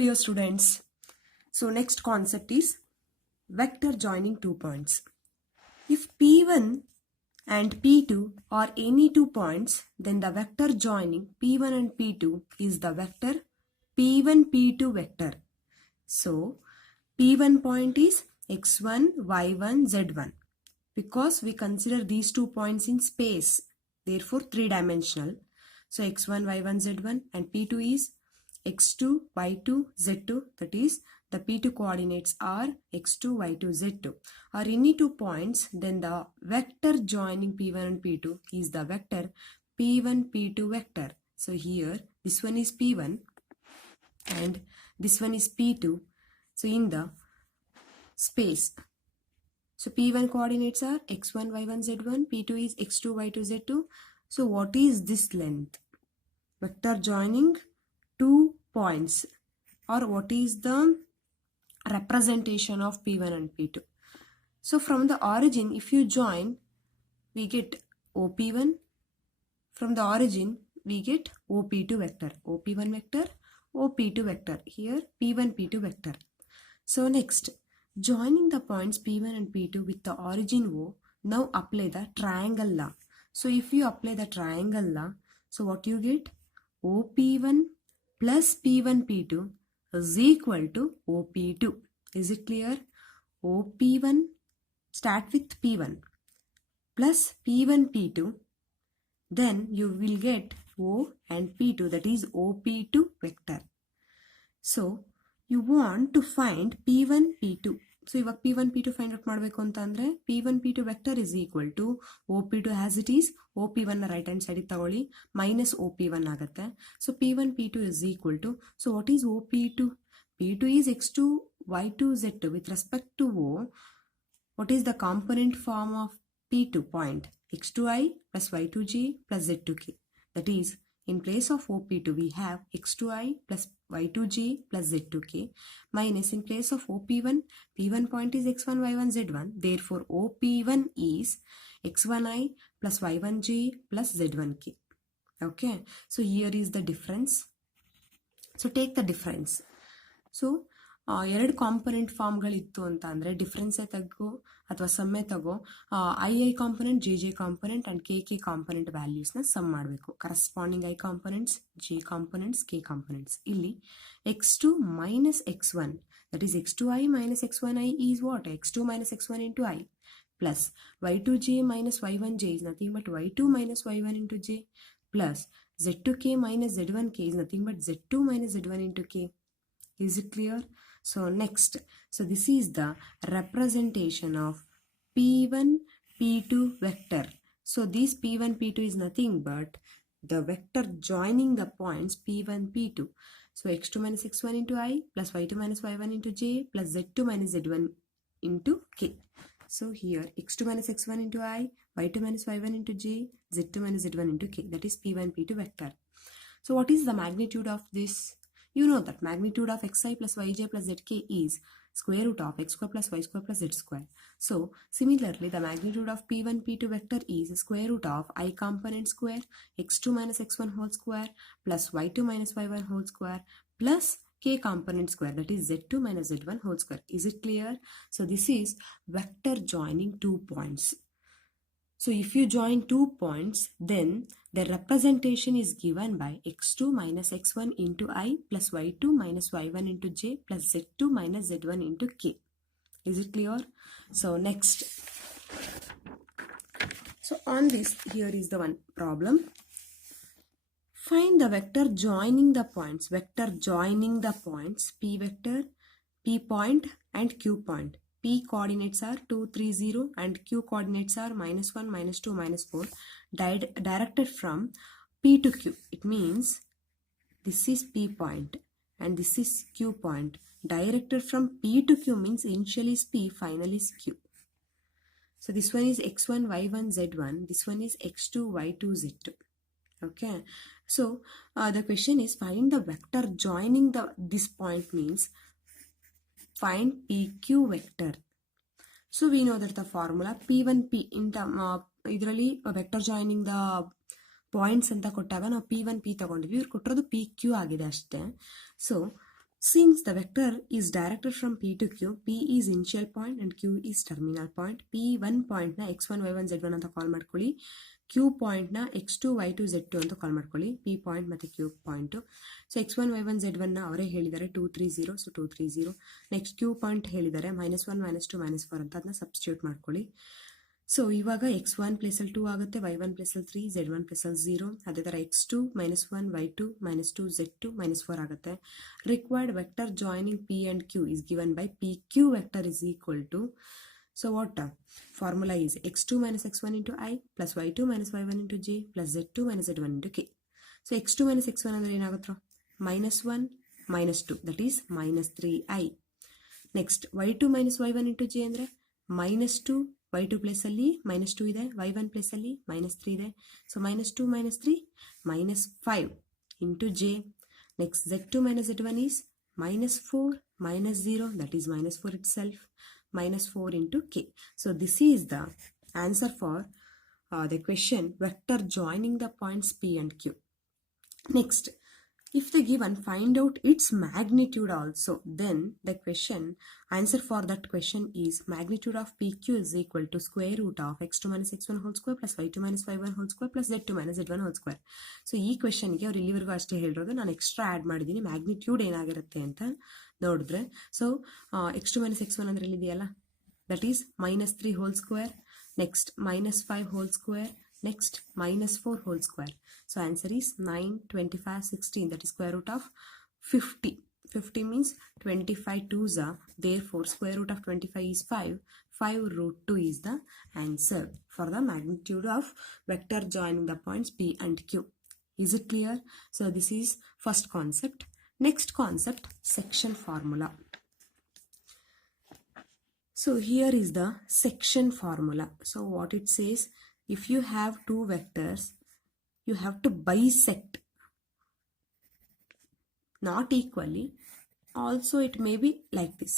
Dear students, so next concept is vector joining 2 points. If P1 and P2 are any 2 points, then the vector joining P1 and P2 is the vector P1 P2 vector. So P1 point is x1, y1, z1 because we consider these 2 points in space, therefore 3-dimensional. So x1, y1, z1 and P2 is x2, y2, z2, that is the P2 coordinates are x2, y2, z2 are any 2 points, then the vector joining P1 and P2 is the vector P1 P2 vector. So here this one is P1 and this one is P2. So in the space, so P1 coordinates are x1, y1, z1, P2 is x2, y2, z2. So what is this length? Vector joining 2 points, or what is the representation of P1 and P2? So from the origin, if you join, we get OP1. From the origin, we get OP2 vector. OP1 vector, OP2 vector. Here P1, P2 vector. So next, joining the points P1 and P2 with the origin O, now apply the triangle law. So if you apply the triangle law, so what you get? OP1 plus P1 P2 is equal to OP2. Is it clear? OP1 start with P1 plus P1 P2, then you will get O and P2, that is OP2 vector. So you want to find P1 P2. So ಇವಾಗ P1 P2 find out ಮಾಡಬೇಕು ಅಂತ ಅಂದ್ರೆ P1 P2 vector is equal to OP2 as it is. OP1 ನ right hand side ತಗೊಳ್ಳಿ minus OP1 ಆಗುತ್ತೆ. So P1 P2 is equal to, so what is OP2? P2 is x2, y2, z2 with respect to O. What is the component form of P2 point? x2i plus y2j plus z2k. That is, in place of OP2 we have x2i plus y2j plus z2k minus in place of OP1, P1 point is x1, y1, z1. Therefore, OP1 is x1i plus y1j plus z1k. Okay. So here is the difference. So take the difference. So ಎರಡು component ಫಾರ್ಮ್ಗಳಿತ್ತು ಅಂತ ಅಂದರೆ ಡಿಫ್ರೆನ್ಸೇ ತಗೋ ಅಥವಾ ಸಮ್ಮೇ ತಗೋ I component, J component and K component ವ್ಯಾಲ್ಯೂಸ್ನ ಸಮ್ ಮಾಡಬೇಕು. Corresponding I components, J components, K components. ಇಲ್ಲಿ x2 minus x1, that is x2i minus x1i is what? x2 minus x1 into i plus y2j minus y1j is nothing but y2 minus y1 into j plus z2k minus z1k is nothing but z2 minus z1 into k. Is it clear? So next, so this is the representation of P1 P2 vector. So this P1 P2 is nothing but the vector joining the points P1 P2. So x2 minus x1 into I plus y2 minus y1 into j plus z2 minus z1 into k. So here x2 minus x1 into I, y2 minus y1 into j, z2 minus z1 into k. That is P1 P2 vector. So what is the magnitude of this? You know that magnitude of xi plus yj plus zk is square root of x square plus y square plus z square. So similarly, the magnitude of P1 P2 vector is square root of I component square x2 minus x1 whole square plus y2 minus y1 whole square plus k component square, that is z2 minus z1 whole square. Is it clear? So this is vector joining 2 points. So if you join 2 points, then the representation is given by x2 minus x1 into I plus y2 minus y1 into j plus z2 minus z1 into k. Is it clear? So next. So on this, here is the one problem. Find the vector joining the points. Vector joining the points P vector, P point and Q point. P coordinates are 2, 3, 0 and Q coordinates are minus 1, minus 2, minus 4 directed from P to Q. It means this is P point and this is Q point. Directed from P to Q means initially is P, finally is Q. So this one is x1, y1, z1. This one is x2, y2, z2. Okay. So the question is find the vector joining this point means find PQ vector. So we know that the formula P1P in ಇದರಲ್ಲಿ vector joining the points ಅಂತ ಕೊಟ್ಟಾಗ ನಾವು P1P ತಗೊಂಡಿದ್ವಿ, ಇವ್ರು ಕೊಟ್ಟಿರೋದು PQ ಆಗಿದೆ ಅಷ್ಟೇ. So Since the vector is directed from P to Q, P is initial point and Q is terminal point. P1 point ನ x1 y1 z1 ಅಂತ ಕಾಲ್ ಮಾಡ್ಕೊಳ್ಳಿ. Q ಪಾಯಿಂಟ್ ನ x2 y2 z2 ಅಂತ ಕಾಲ್ ಮಾಡ್ಕೊಳ್ಳಿ. P ಪಾಯಿಂಟ್ ಮತ್ತೆ Q point. So x1 y1 z1 ನ ಅವರೇ ಹೇಳಿದ್ದಾರೆ 230, ಸೊ 230. ನೆಕ್ಸ್ಟ್ Q ಪಾಯಿಂಟ್ ಹೇಳಿದ್ದಾರೆ -1 -2 -4 ಅಂತ ಅದನ್ನ ಸಬ್ಸ್ಟಿಟ್ಯೂಟ್ ಮಾಡ್ಕೊಳ್ಳಿ. ಸೊ ಇವಾಗ x1 ಪ್ಲೇಸಲ್ಲಿ 2 ಆಗುತ್ತೆ, y1 ಪ್ಲೇಸಲ್ಲಿ 3, z1 ಪ್ಲೇಸಲ್ಲಿ 0. ಅದೇ ಥರ x2 -1 y2 -2 z2 -4 ಆಗುತ್ತೆ. Required vector joining p and q is given by pq vector is equal to, so what formula is x2 minus x1 into I plus y2 minus y1 into j plus z2 minus z1 into k. So x2 minus x1 ಅಂದರೆ ಏನಾಗುತ್ತೆ? -1 -2, that is -3i. Next y2 minus y1 into j ಅಂದರೆ -2, y2 ಪ್ಲೇಸಲ್ಲಿ -2 ಇದೆ, y1 ಪ್ಲೇಸಲ್ಲಿ -3 ಇದೆ. So -2 -3 -5 into j. Next z2 minus z1 is -4 -0, that is -4 itself, -4 into k. So this is the answer for the question vector joining the points p and q. Next, if they given find out its magnitude also, then the question answer for that question is magnitude of pq is equal to square root of x2 minus x1 whole square plus y2 minus y1 whole square plus z2 minus z1 whole square. So ಈ ಕ್ವೆಶನ್ಗೆ ಅವ್ರು ಇಲ್ಲಿವರೆಗೂ ಅಷ್ಟೇ ಹೇಳಿರೋದು, ನಾನು extra add ಮಾಡಿದ್ದೀನಿ magnitude ಏನಾಗಿರುತ್ತೆ ಅಂತ ನೋಡಿದ್ರೆ. ಸೊ x2 minus x1 ಅಂದರೆ ಇಲ್ಲಿದೆಯಲ್ಲ, that is -3 whole square, next -5 whole square, next -4 whole square. So answer is 9, 25, 16, that is square root of 50. 50 means 25 2s are, therefore square root of 25 is 5. 5 root 2 is the answer for the magnitude of vector joining the points P and Q. Is it clear? So this is first concept. Next concept, section formula. So here is the section formula. So what it says, if you have two vectors, you have to bisect, not equally. Also it may be like this.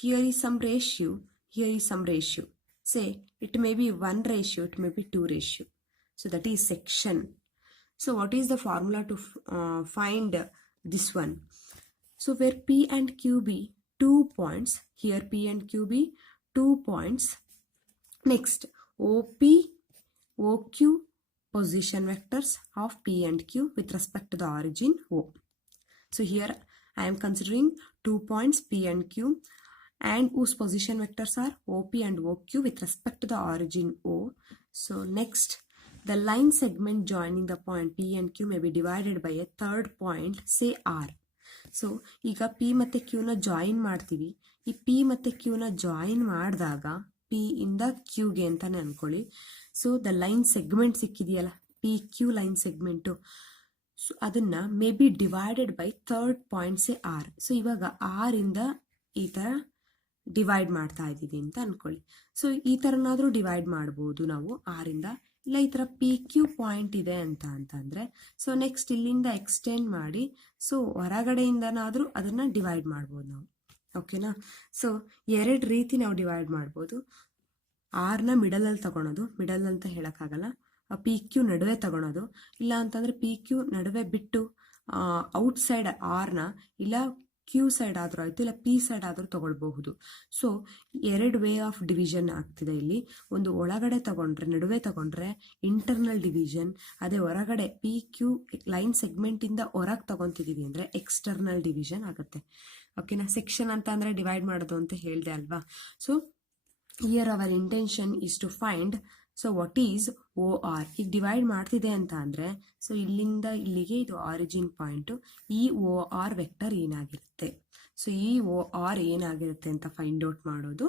Here is some ratio, here is some ratio. Say it may be 1 ratio, it may be 2 ratio. So that is section. So what is the formula to find this one? So where P and Q be 2 points, here P and Q be 2 points. Next, OP, OQ position vectors of P and Q with respect to the origin O. So here I am considering 2 points P and Q and whose position vectors are OP and OQ with respect to the origin O. So next, the line segment joining the point P and Q may be divided by a third point, say R. So ಈಗ P ಮತ್ತು ಕ್ಯೂನ join ಮಾಡ್ತೀವಿ. ಈ P ಮತ್ತು ಕ್ಯೂನ join ಮಾಡಿದಾಗ P ಇಂದ ಕ್ಯೂಗೆ ಅಂತಾನೆ ಅನ್ಕೊಳ್ಳಿ. ಸೊ ದ ಲೈನ್ ಸೆಗ್ಮೆಂಟ್ ಸಿಕ್ಕಿದೆಯಲ್ಲ, P Q line segment, so ಅದನ್ನ may be divided by third ಪಾಯಿಂಟ್ಸೇ ಆರ್. ಸೊ ಇವಾಗ ಆರ್ ಇಂದ ಈ ಥರ ಡಿವೈಡ್ ಮಾಡ್ತಾ ಇದ್ದೀವಿ ಅಂತ ಅನ್ಕೊಳ್ಳಿ. ಸೊ ಈ ಥರನಾದರೂ ಡಿವೈಡ್ ಮಾಡ್ಬೋದು ನಾವು ಆರಿಂದ, ಇಲ್ಲ ಈ ಥರ ಪಿ ಕ್ಯೂ ಪಾಯಿಂಟ್ ಇದೆ ಅಂತಂದರೆ ಸೊ ನೆಕ್ಸ್ಟ್ ಇಲ್ಲಿಂದ ಎಕ್ಸ್ಟೆಂಡ್ ಮಾಡಿ ಸೊ ಹೊರಗಡೆಯಿಂದನಾದರೂ ಅದನ್ನು ಡಿವೈಡ್ ಮಾಡ್ಬೋದು ನಾವು. ಓಕೆನಾ? ಸೊ 2 ರೀತಿ ನಾವು ಡಿವೈಡ್ ಮಾಡ್ಬೋದು. ಆರ್ನ ಮಿಡಲಲ್ಲಿ ತಗೊಳೋದು, ಮಿಡಲ್ ಅಂತ ಹೇಳೋಕ್ಕಾಗಲ್ಲ, ಪಿ ಕ್ಯೂ ನಡುವೆ ತಗೊಳೋದು, ಇಲ್ಲ ಅಂತಂದರೆ ಪಿ ಕ್ಯೂ ನಡುವೆ ಬಿಟ್ಟು ಔಟ್ಸೈಡ್ ಆರ್ನ ಇಲ್ಲ ಕ್ಯೂ ಸೈಡ್ ಆದರೂ ಆಯಿತು, ಇಲ್ಲ ಪಿ ಸೈಡ್ ಆದರೂ ತಗೊಳ್ಬಹುದು. ಸೊ 2 ವೇ ಆಫ್ ಡಿವಿಷನ್ ಆಗ್ತಿದೆ ಇಲ್ಲಿ. ಒಂದು ಒಳಗಡೆ ತಗೊಂಡ್ರೆ, ನಡುವೆ ತಗೊಂಡ್ರೆ ಇಂಟರ್ನಲ್ ಡಿವಿಷನ್, ಅದೇ ಹೊರಗಡೆ ಪಿ ಕ್ಯೂ ಲೈನ್ ಸೆಗ್ಮೆಂಟಿಂದ ಹೊರಗೆ ತಗೊತಿದ್ದೀವಿ ಅಂದರೆ ಎಕ್ಸ್ಟರ್ನಲ್ ಡಿವಿಷನ್ ಆಗುತ್ತೆ. ಓಕೆನಾ? ಸೆಕ್ಷನ್ ಅಂತ ಅಂದರೆ ಡಿವೈಡ್ ಮಾಡೋದು ಅಂತ ಹೇಳಿದೆ ಅಲ್ವಾ. So here our intention is to find so what is O R. ಈಗ ಡಿವೈಡ್ ಮಾಡ್ತಿದೆ ಅಂತ ಅಂದರೆ ಸೊ ಇಲ್ಲಿಂದ ಇಲ್ಲಿಗೆ ಇದು ಆರಿಜಿನ್ ಪಾಯಿಂಟು, ಈ ಓ ಆರ್ ವೆಕ್ಟರ್ ಏನಾಗಿರುತ್ತೆ, ಸೊ ಈ ಓ ಆರ್ ಏನಾಗಿರುತ್ತೆ ಅಂತ ಫೈಂಡ್ ಔಟ್ ಮಾಡೋದು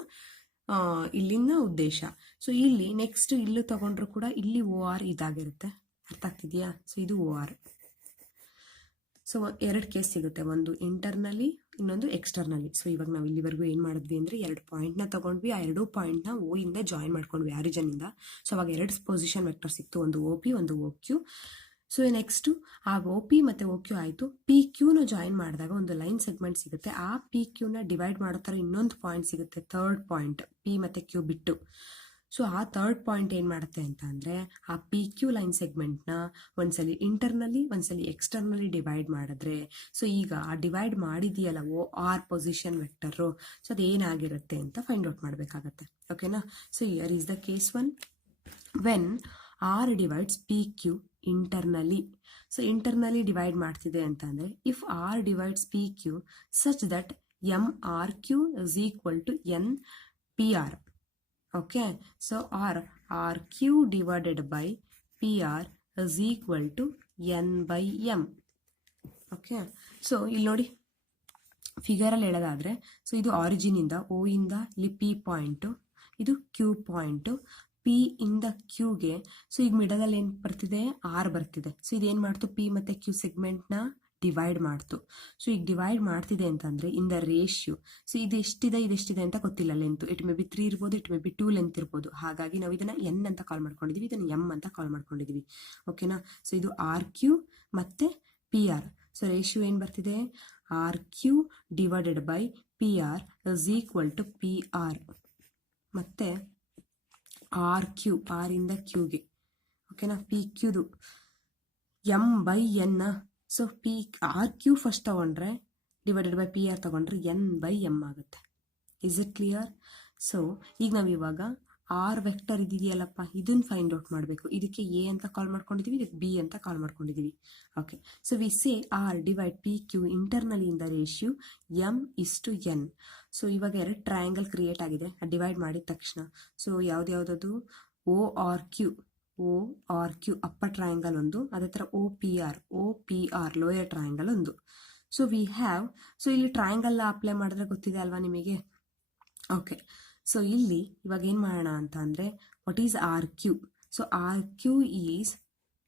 ಇಲ್ಲಿಂದ ಉದ್ದೇಶ. ಸೊ ಇಲ್ಲಿ ನೆಕ್ಸ್ಟ್ ಇಲ್ಲೂ ತಗೊಂಡ್ರು ಕೂಡ ಇಲ್ಲಿ ಓ ಆರ್ ಇದಾಗಿರುತ್ತೆ. ಅರ್ಥ ಆಗ್ತಿದೆಯಾ? ಸೊ ಇದು ಓ ಆರ್. ಸೊ 2 ಕೇಸ್ ಸಿಗುತ್ತೆ, ಒಂದು ಇಂಟರ್ನಲ್ಲಿ, ಇನ್ನೊಂದು ಎಕ್ಸ್ಟರ್ನಲ್ಲಿ. ಸೊ ಇವಾಗ ನಾವು ಇಲ್ಲಿವರೆಗೂ ಏನು ಮಾಡಿದ್ವಿ ಅಂದರೆ 2 ಪಾಯಿಂಟ್ನ ತಗೊಂಡ್ವಿ, ಆ 2 ಪಾಯಿಂಟ್ನ ಓ ಇಂದ ಜಾಯಿನ್ ಮಾಡ್ಕೊಂಡ್ವಿ ಆರಿಜಿನಿಂದ. ಸೊ ಅವಾಗ 2 ಪೊಸಿಷನ್ ವೆಕ್ಟರ್ ಸಿಕ್ತು, ಒಂದು ಒ ಪಿ ಒಂದು ಒ ಕ್ಯೂ. ಸೊ ನೆಕ್ಸ್ಟು ಆ ಒ ಪಿ ಮತ್ತು ಒ ಕ್ಯೂ ಆಯಿತು. ಪಿ ಕ್ಯೂನ ಜಾಯಿನ್ ಮಾಡಿದಾಗ ಒಂದು ಲೈನ್ ಸೆಗ್ಮೆಂಟ್ ಸಿಗುತ್ತೆ. ಆ ಪಿ ಕ್ಯೂನ ಡಿವೈಡ್ ಮಾಡೋ ಥರ ಇನ್ನೊಂದು ಪಾಯಿಂಟ್ ಸಿಗುತ್ತೆ, ಥರ್ಡ್ ಪಾಯಿಂಟ್, ಪಿ ಮತ್ತು ಕ್ಯೂ ಬಿಟ್ಟು. ಸೊ ಆ ಥರ್ಡ್ ಪಾಯಿಂಟ್ ಏನು ಮಾಡುತ್ತೆ ಅಂತ ಅಂದರೆ ಆ ಪಿ ಕ್ಯೂ ಲೈನ್ ಸೆಗ್ಮೆಂಟ್ನ ಒಂದ್ಸಲಿ ಇಂಟರ್ನಲಿ ಒಂದ್ಸಲಿ ಎಕ್ಸ್ಟರ್ನಲಿ ಡಿವೈಡ್ ಮಾಡಿದ್ರೆ, ಸೊ ಈಗ ಆ ಡಿವೈಡ್ ಮಾಡಿದೆಯಲ್ಲ O R position vector, so ಅದೇನಾಗಿರುತ್ತೆ ಅಂತ ಫೈಂಡ್ ಔಟ್ ಮಾಡಬೇಕಾಗತ್ತೆ. ಓಕೆನಾ? So here is the case 1 when R divides P Q internally. So internally divide ಮಾಡ್ತಿದೆ ಅಂತಂದರೆ if R divides P Q such that M R Q is equal to N P R. Okay, so R Q divided by P R is equal to N by M. Okay, so ಇಲ್ಲಿ ನೋಡಿ ಫಿಗರಲ್ಲಿ ಹೇಳೋದಾದರೆ, so ಇದು ಆರಿಜಿನಿಂದ ಓ ಇಂದ ಇಲ್ಲಿ P point, ಇದು Q point, P ಇಂದ ಕ್ಯೂಗೆ, so ಈಗ ಮಿಡಲಲ್ಲಿ ಏನು ಬರ್ತಿದೆ, ಆರ್ ಬರ್ತಿದೆ. ಸೊ ಇದೇನು ಮಾಡ್ತು, ಪಿ ಮತ್ತು ಕ್ಯೂ ಸೆಗ್ಮೆಂಟ್ನ ಡಿವೈಡ್ ಮಾಡ್ತು. ಸೊ ಈಗ ಡಿವೈಡ್ ಮಾಡ್ತಿದೆ ಅಂತಂದರೆ ಇನ್ ದ ರೇಷ್ಯೂ, ಸೊ ಇದೆಷ್ಟಿದೆ ಅಂತ ಗೊತ್ತಿಲ್ಲ ಲೆಂತ್, ಇಟ್ ಮೇ ಬಿ 3 ಇರ್ಬೋದು, ಇಟ್ ಮೇ ಬಿ 2 ಲೆಂತ್ ಇರ್ಬೋದು. ಹಾಗಾಗಿ ನಾವು ಇದನ್ನು ಎನ್ ಅಂತ ಕಾಲ್ ಮಾಡ್ಕೊಂಡಿದ್ದೀವಿ, ಇದನ್ನು ಎಮ್ ಅಂತ ಕಾಲ್ ಮಾಡ್ಕೊಂಡಿದ್ದೀವಿ. ಓಕೆನಾ? ಸೊ ಇದು ಆರ್ ಕ್ಯೂ ಮತ್ತು ಪಿ ಆರ್. ಸೊ ರೇಷ್ಯೂ ಏನು ಬರ್ತಿದೆ, R Q divided by P R is equal to P R ಮತ್ತು ಆರ್ ಕ್ಯೂ, ಆರ್ ಇಂದ ಕ್ಯೂಗೆ. ಓಕೆನಾ? ಪಿ ಕ್ಯೂದು ಎಮ್ ಬೈ ಎನ್ನ. So P R Q first ತಗೊಂಡ್ರೆ ಡಿವೈಡೆಡ್ ಬೈ ಪಿ ಆರ್ ತಗೊಂಡ್ರೆ ಎನ್ ಬೈ ಎಮ್ ಆಗುತ್ತೆ. Is it clear? ಸೊ ಈಗ ನಾವು ಇವಾಗ ಆರ್ ವೆಕ್ಟರ್ ಇದೆಯಲ್ಲಪ್ಪ, ಇದನ್ನು ಫೈಂಡ್ ಔಟ್ ಮಾಡಬೇಕು. ಇದಕ್ಕೆ ಎ ಅಂತ ಕಾಲ್ ಮಾಡ್ಕೊಂಡಿದ್ದೀವಿ, ಇದಕ್ಕೆ ಬಿ ಅಂತ ಕಾಲ್ ಮಾಡ್ಕೊಂಡಿದ್ದೀವಿ. Okay, so we say R divide P Q internally in the ratio M is to N. So ಇವಾಗ 2 ಟ್ರಯಾಂಗಲ್ ಕ್ರಿಯೇಟ್ ಆಗಿದೆ ಡಿವೈಡ್ ಮಾಡಿದ ತಕ್ಷಣ. ಸೊ ಯಾವ್ದು O R Q upper triangle ಒಂದು, ಅದೇ ಥರ O P R lower triangle ಒಂದು. So we have, so ಇಲ್ಲಿ ಟ್ರಯಾಂಗಲ್ ಅಪ್ಲೈ ಮಾಡಿದ್ರೆ ಗೊತ್ತಿದೆ ಅಲ್ವಾ ನಿಮಗೆ. ಓಕೆ, ಸೊ ಇಲ್ಲಿ ಇವಾಗ ಏನು ಮಾಡೋಣ ಅಂತ ಅಂದರೆ what is R Q. So R Q is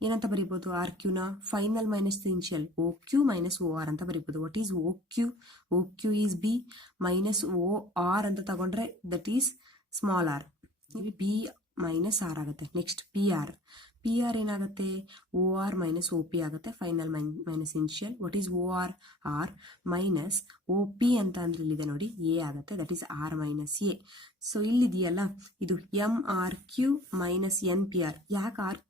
ಏನಂತ ಬರಿಬೋದು, ಆರ್ ಕ್ಯೂನ final minus initial O Q minus O R ಅಂತ ಬರಿಬೋದು. What is O Q is B minus O R ಅಂತ ತಗೊಂಡ್ರೆ that is small R, B minus R ಆಗುತ್ತೆ. Next P R ಏನಾಗುತ್ತೆ, O R minus O P ಆಗುತ್ತೆ, final minus initial. What is O R minus O P ಅಂತ ಅಂದರೆ ಇಲ್ಲಿದೆ ನೋಡಿ A ಆಗುತ್ತೆ, that is R minus A. So ಇಲ್ಲಿದೆಯಲ್ಲ ಇದು M R Q minus N P R. ಯಾಕೆ ಆರ್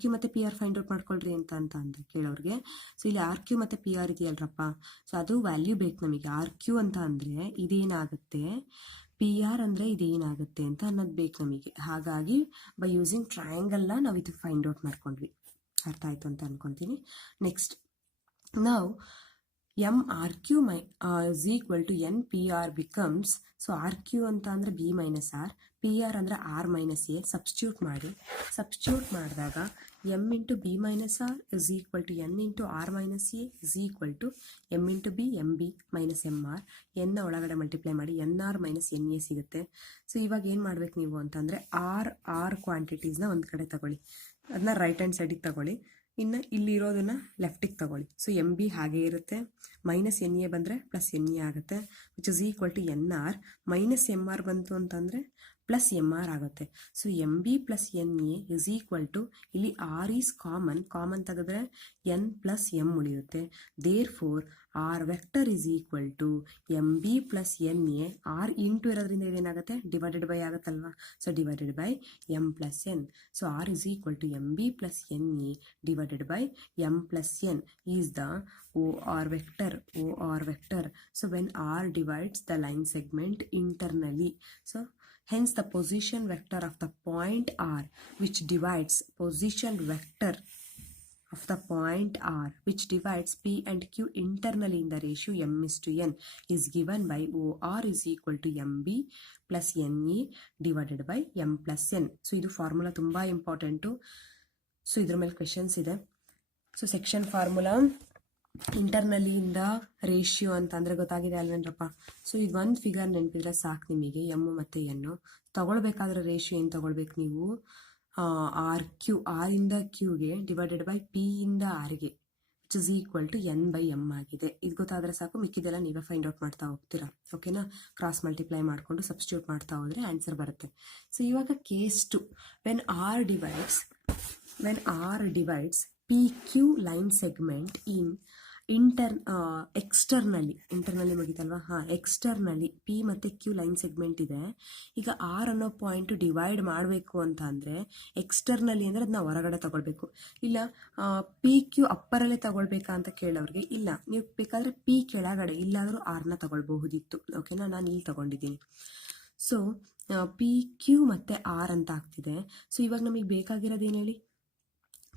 ಕ್ಯೂ ಮತ್ತು ಪಿ ಆರ್ ಫೈಂಡ್ ಔಟ್ ಮಾಡ್ಕೊಳ್ರಿ ಅಂತ ಅಂದರೆ ಕೇಳೋರಿಗೆ, ಸೊ ಇಲ್ಲಿ ಆರ್ ಕ್ಯೂ ಮತ್ತು ಪಿ ಆರ್ ಇದೆಯಲ್ರಪ್ಪ, ಸೊ ಅದು ವ್ಯಾಲ್ಯೂ ಬೇಕು ನಮಗೆ. ಆರ್ ಕ್ಯೂ ಅಂತ ಅಂದರೆ ಇದೇನಾಗುತ್ತೆ, ಪಿ ಆರ್ ಅಂದರೆ ಇದೇನಾಗುತ್ತೆ ಅಂತ ಅನ್ನೋದು ಬೇಕು ನಮಗೆ. ಹಾಗಾಗಿ ಬೈ ಯೂಸಿಂಗ್ ಟ್ರಯಾಂಗಲ್ನ ನಾವು ಇದು ಫೈಂಡ್ ಔಟ್ ಮಾಡ್ಕೊಂಡ್ವಿ. ಅರ್ಥ ಆಯಿತು ಅಂತ ಅಂದ್ಕೊತೀನಿ. ನೆಕ್ಸ್ಟ್ ನಾವು M R Q is equal to N P R becomes, so R Q ಅಂತ ಅಂದರೆ B minus R, P R ಅಂದರೆ ಆರ್ ಮೈನಸ್ ಎ. ಸಬ್ಸ್ಟಿಟ್ಯೂಟ್ ಮಾಡಿದಾಗ M into B minus R is equal to N into R minus A is equal to M into B M B minus M R. ಎನ್ನ ಒಳಗಡೆ multiply ಮಾಡಿ N R minus N A ಸಿಗುತ್ತೆ. So ಇವಾಗ ಏನು ಮಾಡ್ಬೇಕು ನೀವು ಅಂತಂದರೆ R ಕ್ವಾಂಟಿಟೀಸ್ನ ಒಂದು ಕಡೆ ತಗೊಳ್ಳಿ, ಅದನ್ನ ರೈಟ್ ಹ್ಯಾಂಡ್ ಸೈಡಿಗೆ ತಗೊಳ್ಳಿ, ಇನ್ನು ಇಲ್ಲಿರೋದನ್ನ ಲೆಫ್ಟಿಗೆ ತಗೊಳ್ಳಿ. ಸೊ ಎಮ್ ಬಿ ಹಾಗೆ ಇರುತ್ತೆ, ಮೈನಸ್ ಎನ್ ಎ ಬಂದರೆ ಪ್ಲಸ್ ಎನ್ ಎ ಆಗುತ್ತೆ, which is equal to N R minus M R ಬಂತು ಅಂತಂದರೆ ಪ್ಲಸ್ ಎಮ್ ಆರ್ ಆಗುತ್ತೆ. So M B plus N A is equal to, ಇಲ್ಲಿ ಆರ್ ಈಸ್ ಕಾಮನ್ ತೆಗೆದ್ರೆ N plus M ಉಳಿಯುತ್ತೆ. Therefore R vector is equal to M B plus N A, R into ಇರೋದ್ರಿಂದ ಇದೇನಾಗುತ್ತೆ divided by ಆಗುತ್ತಲ್ವಾ, so divided by M plus N. So R is equal to M B plus N A divided by m plus n is the OR vector. So when R divides the line segment internally, so hence the position vector of the point R which divides position vector of the point R which divides P and Q internally in the ratio m is to n is given by OR is equal to mb plus na divided by m plus n. So ಇದು formula ತುಂಬ important. So ಇದ್ರ ಮೇಲೆ questions ಇದೆ. So section formula ಇಂಟರ್ನಲಿಯಿಂದ ratio ಅಂತ ಅಂದರೆ ಗೊತ್ತಾಗಿದೆ ಅಲ್ವೇನ್ರಪ್ಪ. So ಇದು ಒಂದು ಫಿಗರ್ ನೆನಪಿದ್ರೆ ಸಾಕು ನಿಮಗೆ, ಎಮ್ ಮತ್ತು ಎನ್ನು ತಗೊಳ್ಬೇಕಾದ್ರೆ ರೇಷಿಯೋ ಏನು ತಗೊಳ್ಬೇಕು ನೀವು, ಆರ್ ಇಂದ ಕ್ಯೂಗೆ ಡಿವೈಡೆಡ್ ಬೈ ಪಿ ಇಂದ ಆರ್ಗೆ which is equal to N by M ಆಗಿದೆ. ಇದು ಗೊತ್ತಾದರೆ ಸಾಕು, ಮಿಕ್ಕಿದೆಲ್ಲ ನೀವೇ ಫೈಂಡ್ ಔಟ್ ಮಾಡ್ತಾ ಹೋಗ್ತೀರಾ. ಓಕೆನಾ? ಕ್ರಾಸ್ ಮಲ್ಟಿಪ್ಲೈ ಮಾಡಿಕೊಂಡು ಸಬ್ಸ್ಟಿಟ್ಯೂಟ್ ಮಾಡ್ತಾ ಹೋದರೆ ಆನ್ಸರ್ ಬರುತ್ತೆ. ಸೊ ಇವಾಗ case 2, when R divides PQ line segment in ಇಂಟರ್ನಲ್ಲಿ ಮುಗಿತಲ್ವಾ, ಎಕ್ಸ್ಟರ್ನಲಿ ಪಿ ಮತ್ತು ಕ್ಯೂ ಲೈನ್ ಸೆಗ್ಮೆಂಟ್ ಇದೆ. ಈಗ ಆರ್ ಅನ್ನೋ ಪಾಯಿಂಟ್ ಡಿವೈಡ್ ಮಾಡಬೇಕು ಅಂತ ಅಂದರೆ ಎಕ್ಸ್ಟರ್ನಲಿ ಅಂದರೆ ಅದನ್ನ ಹೊರಗಡೆ ತಗೊಳ್ಬೇಕು. ಇಲ್ಲ ಪಿ ಕ್ಯೂ ಅಪ್ಪರಲ್ಲೇ ತಗೊಳ್ಬೇಕಾ ಅಂತ ಕೇಳೋರಿಗೆ, ಇಲ್ಲ ನೀವು ಬೇಕಾದರೆ ಪಿ ಕೆಳಗಡೆ ಇಲ್ಲಾದರೂ ಆರ್ನ ತಗೊಳ್ಬಹುದಿತ್ತು. ಓಕೆನಾ, ನಾನು ಇಲ್ಲಿ ತಗೊಂಡಿದ್ದೀನಿ. ಸೊ ಪಿ ಕ್ಯೂ ಮತ್ತು ಆರ್ ಅಂತ ಆಗ್ತಿದೆ. ಸೊ ಇವಾಗ ನಮಗೆ ಬೇಕಾಗಿರೋದೇನು ಹೇಳಿ,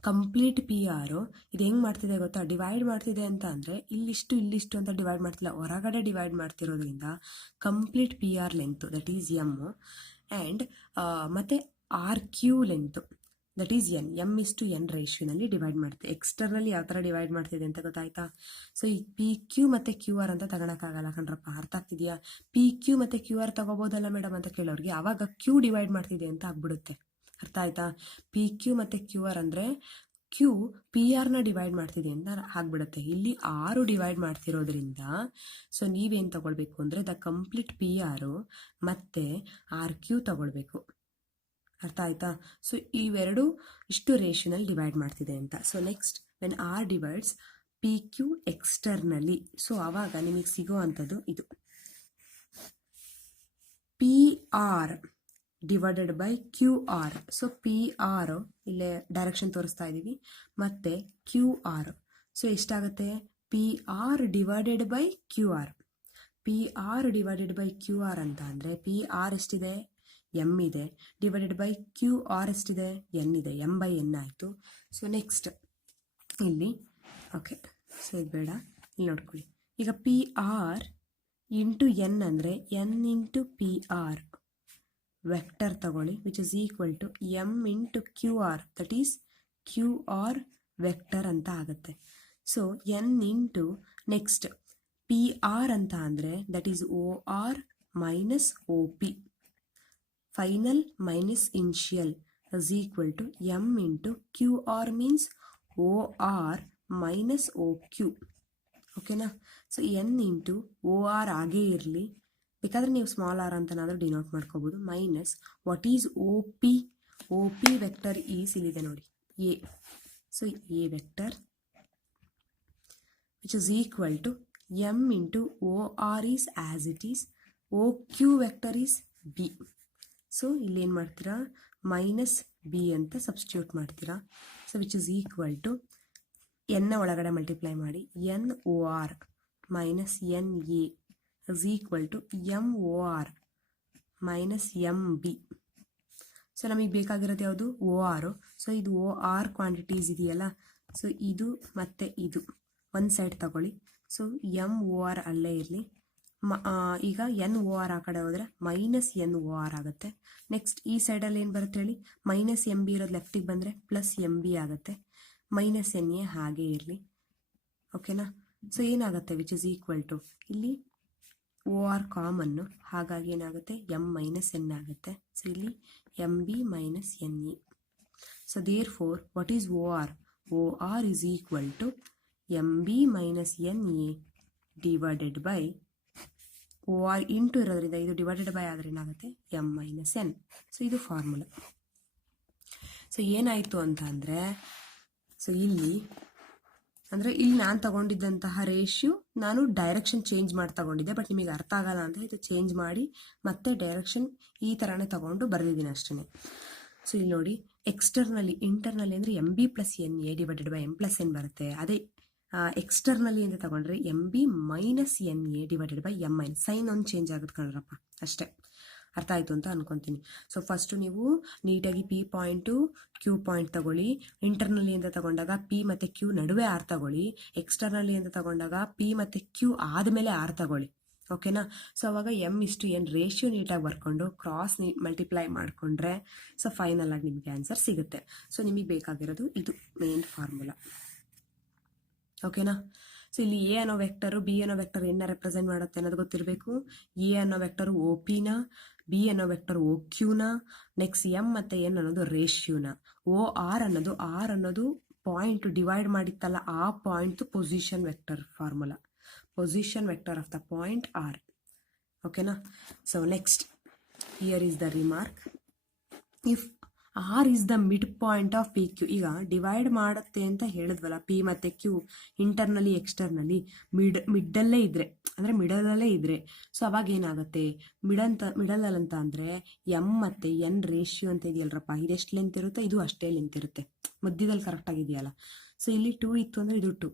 ಕಂಪ್ಲೀಟ್ ಪಿ ಆರು. ಇದು ಹೆಂಗೆ ಮಾಡ್ತಿದೆ ಗೊತ್ತಾ, ಡಿವೈಡ್ ಮಾಡ್ತಿದೆ ಅಂತ ಅಂದರೆ ಇಲ್ಲಿಷ್ಟು ಅಂತ ಡಿವೈಡ್ ಮಾಡ್ತಿಲ್ಲ, ಹೊರಗಡೆ ಡಿವೈಡ್ ಮಾಡ್ತಿರೋದ್ರಿಂದ complete P R length that is M, and ಮತ್ತು R Q length that is ಎಮ್:n ರೇಷಿಯೋನಲ್ಲಿ ಡಿವೈಡ್ ಮಾಡ್ತೀವಿ. ಎಕ್ಸ್ಟರ್ನಲ್ಲಿ ಯಾವ ಥರ ಡಿವೈಡ್ ಮಾಡ್ತಿದೆ ಅಂತ ಗೊತ್ತಾಯ್ತಾ. ಸೊ ಈ ಪಿ ಕ್ಯೂ ಮತ್ತು ಕ್ಯೂ ಆರ್ ಅಂತ ತಗೊಳಕ್ಕಾಗಲ್ಲ ಕಣ್ರಪ್ಪ, ಅರ್ಥ ಆಗ್ತಿದೆಯಾ. ಪಿ ಕ್ಯೂ ಮತ್ತು ಕ್ಯೂ ಆರ್ ತಗೋಬೋದಲ್ಲ ಮೇಡಮ್ ಅಂತ ಕೇಳೋರಿಗೆ, ಆವಾಗ ಕ್ಯೂ ಡಿವೈಡ್ ಮಾಡ್ತಿದೆ ಅಂತ ಆಗ್ಬಿಡುತ್ತೆ. ಅರ್ಥ ಆಯ್ತಾ. ಪಿ ಕ್ಯೂ ಮತ್ತು ಕ್ಯೂ ಆರ್ ಅಂದರೆ ಕ್ಯೂ ಪಿ ಆರ್ನ ಡಿವೈಡ್ ಮಾಡ್ತಿದೆ ಅಂತ ಆಗ್ಬಿಡುತ್ತೆ. ಇಲ್ಲಿ ಆರು ಡಿವೈಡ್ ಮಾಡ್ತಿರೋದ್ರಿಂದ ಸೊ ನೀವೇನು ತಗೊಳ್ಬೇಕು ಅಂದರೆ ದ ಕಂಪ್ಲೀಟ್ ಪಿ ಆರು ಮತ್ತು ಆರ್ ಕ್ಯೂ ತಗೊಳ್ಬೇಕು. ಅರ್ಥ ಆಯ್ತಾ. ಸೊ ಇವೆರಡು ಇಷ್ಟು ರೇಷಿಯೋನಲ್ಲಿ ಡಿವೈಡ್ ಮಾಡ್ತಿದೆ ಅಂತ. So next when R divides P Q externally, so ಆವಾಗ ನಿಮಗೆ ಸಿಗೋ ಅಂಥದ್ದು ಇದು P R divided by Q R. So P R ಇಲ್ಲೇ ಡೈರೆಕ್ಷನ್ ತೋರಿಸ್ತಾ ಇದ್ದೀವಿ, ಮತ್ತು ಕ್ಯೂ ಆರ್. ಸೊ ಎಷ್ಟಾಗುತ್ತೆ, P R divided by Q R. P R divided by Q R ಅಂತ ಅಂದರೆ ಪಿ ಆರ್ ಎಷ್ಟಿದೆ, ಎಮ್ ಇದೆ, ಡಿವೈಡೆಡ್ ಬೈ ಕ್ಯೂ ಆರ್ ಎಷ್ಟಿದೆ, ಎನ್ ಇದೆ, m/n ಆಯಿತು. ಸೊ ನೆಕ್ಸ್ಟ್ ಇಲ್ಲಿ ಓಕೆ, ಸೊ ಇದು ಬೇಡ, ಇಲ್ಲಿ ನೋಡ್ಕೊಳ್ಳಿ. ಈಗ ಪಿ ಆರ್ ಇಂಟು ಎನ್ ಅಂದರೆ N into P R vector ತಗೊಳ್ಳಿ, which is equal to M into Q R, that is Q R vector ಅಂತ ಆಗುತ್ತೆ. So N into next P R ಅಂತ ಅಂದರೆ that is O R minus O P, final minus initial is equal to M into Q R means O R minus O Q. ಓಕೆನಾ. So N into O R ಆಗೇ ಇರಲಿ, ಬೇಕಾದರೆ ನೀವು small R ಅಂತನಾದರೂ denote ಮಾಡ್ಕೋಬೋದು, minus what is O P. O P vector is ಇಲ್ಲಿದೆ ನೋಡಿ A. So A vector which is equal to M into O R is as it is, O Q vector is B. So ಇಲ್ಲೇನು ಮಾಡ್ತೀರಾ, minus B ಅಂತ substitute ಮಾಡ್ತೀರಾ. So which is equal to ಎನ್ನ ಒಳಗಡೆ multiply ಮಾಡಿ N O R minus N A is equal to MOR minus MB. So ನಮಗೆ ಬೇಕಾಗಿರೋದು ಯಾವುದು, ಓ ಆರು. ಸೊ ಇದು ಓ ಆರ್ ಕ್ವಾಂಟಿಟೀಸ್ ಇದೆಯಲ್ಲ, ಸೊ ಇದು ಮತ್ತು ಇದು ಒಂದು ಸೈಡ್ ತಗೊಳ್ಳಿ. ಸೊ ಎಮ್ ಓ ಆರ್ ಅಲ್ಲೇ ಇರಲಿ. ಈಗ ಎನ್ ಓ ಆರ್ ಆ ಕಡೆ ಹೋದರೆ ಮೈನಸ್ ಎನ್ ಓ ಆರ್ ಆಗುತ್ತೆ. ನೆಕ್ಸ್ಟ್ ಈ ಸೈಡಲ್ಲಿ ಏನು ಬರುತ್ತೆ ಹೇಳಿ, ಮೈನಸ್ ಎಮ್ ಬಿ ಇರೋದು ಲೆಫ್ಟಿಗೆ ಬಂದರೆ ಪ್ಲಸ್ ಎಮ್ ಬಿ ಆಗುತ್ತೆ, ಮೈನಸ್ ಎನ್ ಎ ಹಾಗೇ ಇರಲಿ. ಓಕೆನಾ. ಸೊ ಏನಾಗುತ್ತೆ, ವಿಚ್ ಇಸ್ ಈಕ್ವಲ್ ಟು ಇಲ್ಲಿ ಓ ಆರ್ ಕಾಮನ್ನು, ಹಾಗಾಗಿ ಏನಾಗುತ್ತೆ ಎಮ್ ಮೈನಸ್ ಎನ್ ಆಗುತ್ತೆ. ಸೊ ಇಲ್ಲಿ M B minus N A. So therefore what is O R, O R is equal to M B minus N A divided by O R into ಇರೋದ್ರಿಂದ ಇದು divided by ಆದರೆ ಏನಾಗುತ್ತೆ M minus N. So ಇದು formula. So ಏನಾಯಿತು ಅಂತ ಅಂದರೆ, so ಇಲ್ಲಿ ಅಂದರೆ ಇಲ್ಲಿ ನಾನು ತಗೊಂಡಿದ್ದಂತಹ ರೇಷಿಯೋ ನಾನು ಡೈರೆಕ್ಷನ್ ಚೇಂಜ್ ಮಾಡಿ ತಗೊಂಡಿದ್ದೆ, ಬಟ್ ನಿಮಗೆ ಅರ್ಥ ಆಗಲ್ಲ ಅಂತ ಇದು ಚೇಂಜ್ ಮಾಡಿ ಮತ್ತೆ ಡೈರೆಕ್ಷನ್ ಈ ಥರನೇ ತಗೊಂಡು ಬರೆದಿದ್ದೀನಿ ಅಷ್ಟೇ. ಸೊ ಇಲ್ಲಿ ನೋಡಿ, ಎಕ್ಸ್ಟರ್ನಲಿ ಇಂಟರ್ನಲ್ಲಿ ಅಂದರೆ M B plus N A divided by M plus N ಬರುತ್ತೆ. ಅದೇ ಎಕ್ಸ್ಟರ್ನಲಿ ಅಂತ ತಗೊಂಡ್ರೆ M B minus N A divided by M minus, sign ಒಂದು ಚೇಂಜ್ ಆಗುತ್ತೆ ಕಣ್ರಪ್ಪ ಅಷ್ಟೇ. ಅರ್ಥ ಆಯಿತು ಅಂತ ಅನ್ಕೊತೀನಿ. ಸೊ ಫಸ್ಟು ನೀವು ನೀಟಾಗಿ ಪಿ ಪಾಯಿಂಟು ಕ್ಯೂ ಪಾಯಿಂಟ್ ತಗೊಳ್ಳಿ. ಇಂಟರ್ನಲ್ಲಿ ಅಂತ ತಗೊಂಡಾಗ ಪಿ ಮತ್ತು ಕ್ಯೂ ನಡುವೆ ಆರ್ ತಗೊಳ್ಳಿ. ಎಕ್ಸ್ಟರ್ನಲ್ಲಿ ಅಂತ ತಗೊಂಡಾಗ ಪಿ ಮತ್ತು ಕ್ಯೂ ಆದಮೇಲೆ ಆರ್ ತಗೊಳ್ಳಿ. ಓಕೆನಾ. ಸೊ ಅವಾಗ ಎಮ್ ಇಷ್ಟು ಎನ್ ರೇಷಿಯೋ ನೀಟಾಗಿ ಬರ್ಕೊಂಡು ಕ್ರಾಸ್ ಮಲ್ಟಿಪ್ಲೈ ಮಾಡಿಕೊಂಡ್ರೆ ಸೊ ಫೈನಲ್ ಆಗಿ ನಿಮಗೆ ಆನ್ಸರ್ ಸಿಗುತ್ತೆ. ಸೊ ನಿಮಗೆ ಬೇಕಾಗಿರೋದು ಇದು ಮೇನ್ ಫಾರ್ಮುಲಾ. ಓಕೆನಾ. ಸೊ ಇಲ್ಲಿ ಎ ಅನ್ನೋ ವೆಕ್ಟರು ಬಿ ಅನ್ನೋ ವೆಕ್ಟರ್ ಏನ ರೆಪ್ರೆಸೆಂಟ್ ಮಾಡುತ್ತೆ ಅನ್ನೋದು ಗೊತ್ತಿರಬೇಕು. ಎ ಅನ್ನೋ ವೆಕ್ಟರು ಓ ಪಿನ, ಬಿ ಅನ್ನೋ ವೆಕ್ಟರ್ ಓ ಕ್ಯೂನ, ನೆಕ್ಸ್ಟ್ ಎಮ್ ಮತ್ತು ಎನ್ ಅನ್ನೋದು ರೇಷಿಯೋನ, ಓ ಆರ್ ಅನ್ನೋದು ಪಾಯಿಂಟ್ ಡಿವೈಡ್ ಮಾಡಿತ್ತಲ್ಲ ಆ point position vector formula, position vector of the point R. ಓಕೆನಾ. So next here is the remark. If R is the mid point of P Q. ಈಗ divide ಮಾಡುತ್ತೆ ಅಂತ ಹೇಳಿದ್ವಲ್ಲ, ಪಿ ಮತ್ತು Q internally externally ಮಿಡ್ಡಲ್ಲೇ ಇದ್ರೆ, ಅಂದರೆ ಮಿಡಲಲ್ಲೇ ಇದ್ರೆ, ಸೊ ಅವಾಗ ಏನಾಗುತ್ತೆ, ಮಿಡಲಲ್ಲಿ ಅಂತ ಅಂದರೆ ಎಮ್ ಮತ್ತು ಎನ್ ರೇಷಿಯೋ ಅಂತ ಇದೆಯಲ್ರಪ್ಪ, ಇದೆಷ್ಟು ಲೆಂತ್ ಇರುತ್ತೆ, ಇದು ಅಷ್ಟೇ ಲೆಂತ್ ಇರುತ್ತೆ, ಮಧ್ಯದಲ್ಲಿ ಕರೆಕ್ಟಾಗಿದೆಯಲ್ಲ. ಸೊ ಇಲ್ಲಿ 2 ಇತ್ತು ಅಂದರೆ ಇದು 2,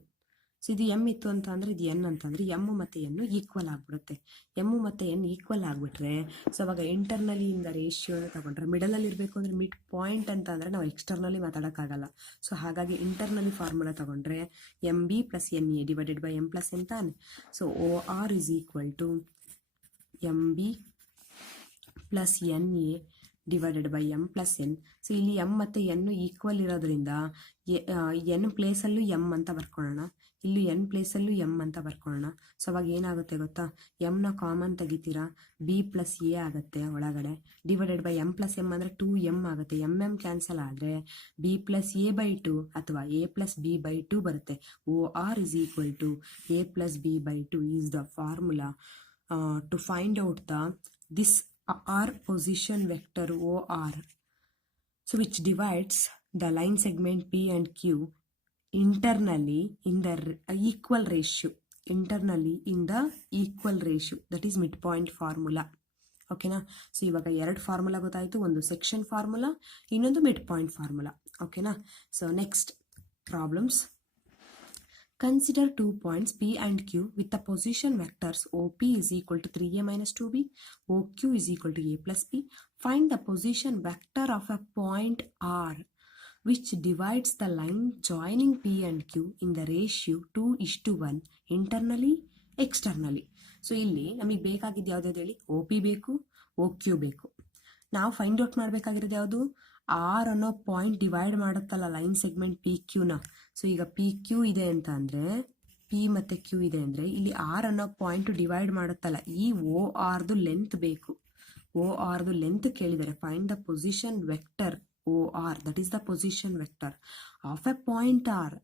ಸೊ ಇದು ಎಮ್ ಇತ್ತು ಅಂತ ಅಂದರೆ ಇದು ಎನ್ ಅಂತಂದರೆ ಎಮ್ ಮತ್ತು ಎನ್ನು ಈಕ್ವಲ್ ಆಗಿಬಿಡುತ್ತೆ. ಎಮ್ ಮತ್ತು ಎನ್ ಈಕ್ವಲ್ ಆಗಿಬಿಟ್ರೆ, ಸೊ ಅವಾಗ ಇಂಟರ್ನಲಿಯಿಂದ ರೇಷಿಯೋನ ತಗೊಂಡ್ರೆ, ಮಿಡಲಲ್ಲಿ ಇರಬೇಕು ಅಂದರೆ ಮಿಡ್ ಪಾಯಿಂಟ್ ಅಂತ ಅಂದರೆ ನಾವು ಎಕ್ಸ್ಟರ್ನಲಿ ಮಾತಾಡೋಕ್ಕಾಗಲ್ಲ. ಸೊ ಹಾಗಾಗಿ ಇಂಟರ್ನಲಿ ಫಾರ್ಮುಲಾ ತಗೊಂಡ್ರೆ M B plus N A divided by M plus N ತಾನೆ. So O R is equal to M B plus N A divided by M plus N. So ಇಲ್ಲಿ M ಮತ್ತು ಎನ್ನು equal ಇರೋದ್ರಿಂದ N ಪ್ಲೇಸಲ್ಲೂ M ಅಂತ ಬರ್ಕೊಳ್ಳೋಣ, ಇಲ್ಲಿ N ಪ್ಲೇಸಲ್ಲೂ M ಅಂತ ಬರ್ಕೊಳ್ಳೋಣ. So ಅವಾಗ ಏನಾಗುತ್ತೆ ಗೊತ್ತಾ, ಎಮ್ನ ಕಾಮನ್ ತೆಗಿತೀರಾ, ಬಿ ಪ್ಲಸ್ ಎ ಆಗುತ್ತೆ ಒಳಗಡೆ, divided by M plus M ಅಂದರೆ 2m ಆಗುತ್ತೆ. ಎಮ್ ಕ್ಯಾನ್ಸಲ್ ಆದರೆ ಬಿ ಪ್ಲಸ್ ಎ ಬೈ 2 ಅಥವಾ ಎ ಪ್ಲಸ್ ಬಿ ಬೈ 2 ಬರುತ್ತೆ. O R is equal to A plus B by 2 is the formula to find out this R position vector OR, so which divides the line segment P and Q internally in the equal ratio, that is midpoint formula. ಓಕೆನಾ. So ಇವಾಗ 2 formula ಗೊತ್ತಾಯಿತು, ಒಂದು section formula, ಇನ್ನೊಂದು mid point formula. ಓಕೆನಾ. So next problems. Consider 2 points P and Q with the position vectors OP is equal to 3a minus 2b, OQ is equal to a plus b. Find the position vector of a point R which divides the line joining P and Q in the ratio 2:1 internally, externally. So ಇಲ್ಲಿ ನಮಗೆ ಬೇಕಾಗಿದ್ದು ಯಾವುದಾದ್ರು ಹೇಳಿ, OP ಬೇಕು, OQ ಬೇಕು. ನಾವು find out ಮಾಡಬೇಕಾಗಿರೋದು ಯಾವುದು, ಆರ್ ಅನ್ನೋ ಪಾಯಿಂಟ್ ಡಿವೈಡ್ ಮಾಡುತ್ತಲ್ಲ ಲೈನ್ ಸೆಗ್ಮೆಂಟ್ ಪಿ ಕ್ಯೂನ. ಸೊ ಈಗ ಪಿ ಕ್ಯೂ ಇದೆ ಅಂತ ಅಂದರೆ, ಪಿ ಮತ್ತು ಕ್ಯೂ ಇದೆ ಅಂದರೆ ಇಲ್ಲಿ ಆರ್ ಅನ್ನೋ ಪಾಯಿಂಟು ಡಿವೈಡ್ ಮಾಡುತ್ತಲ್ಲ, ಈ ಓ ಆರ್ದು ಲೆಂತ್ ಬೇಕು. ಓ ಆರ್ದು ಲೆಂತ್ ಕೇಳಿದರೆ find the position vector O R, that is the position vector of a point R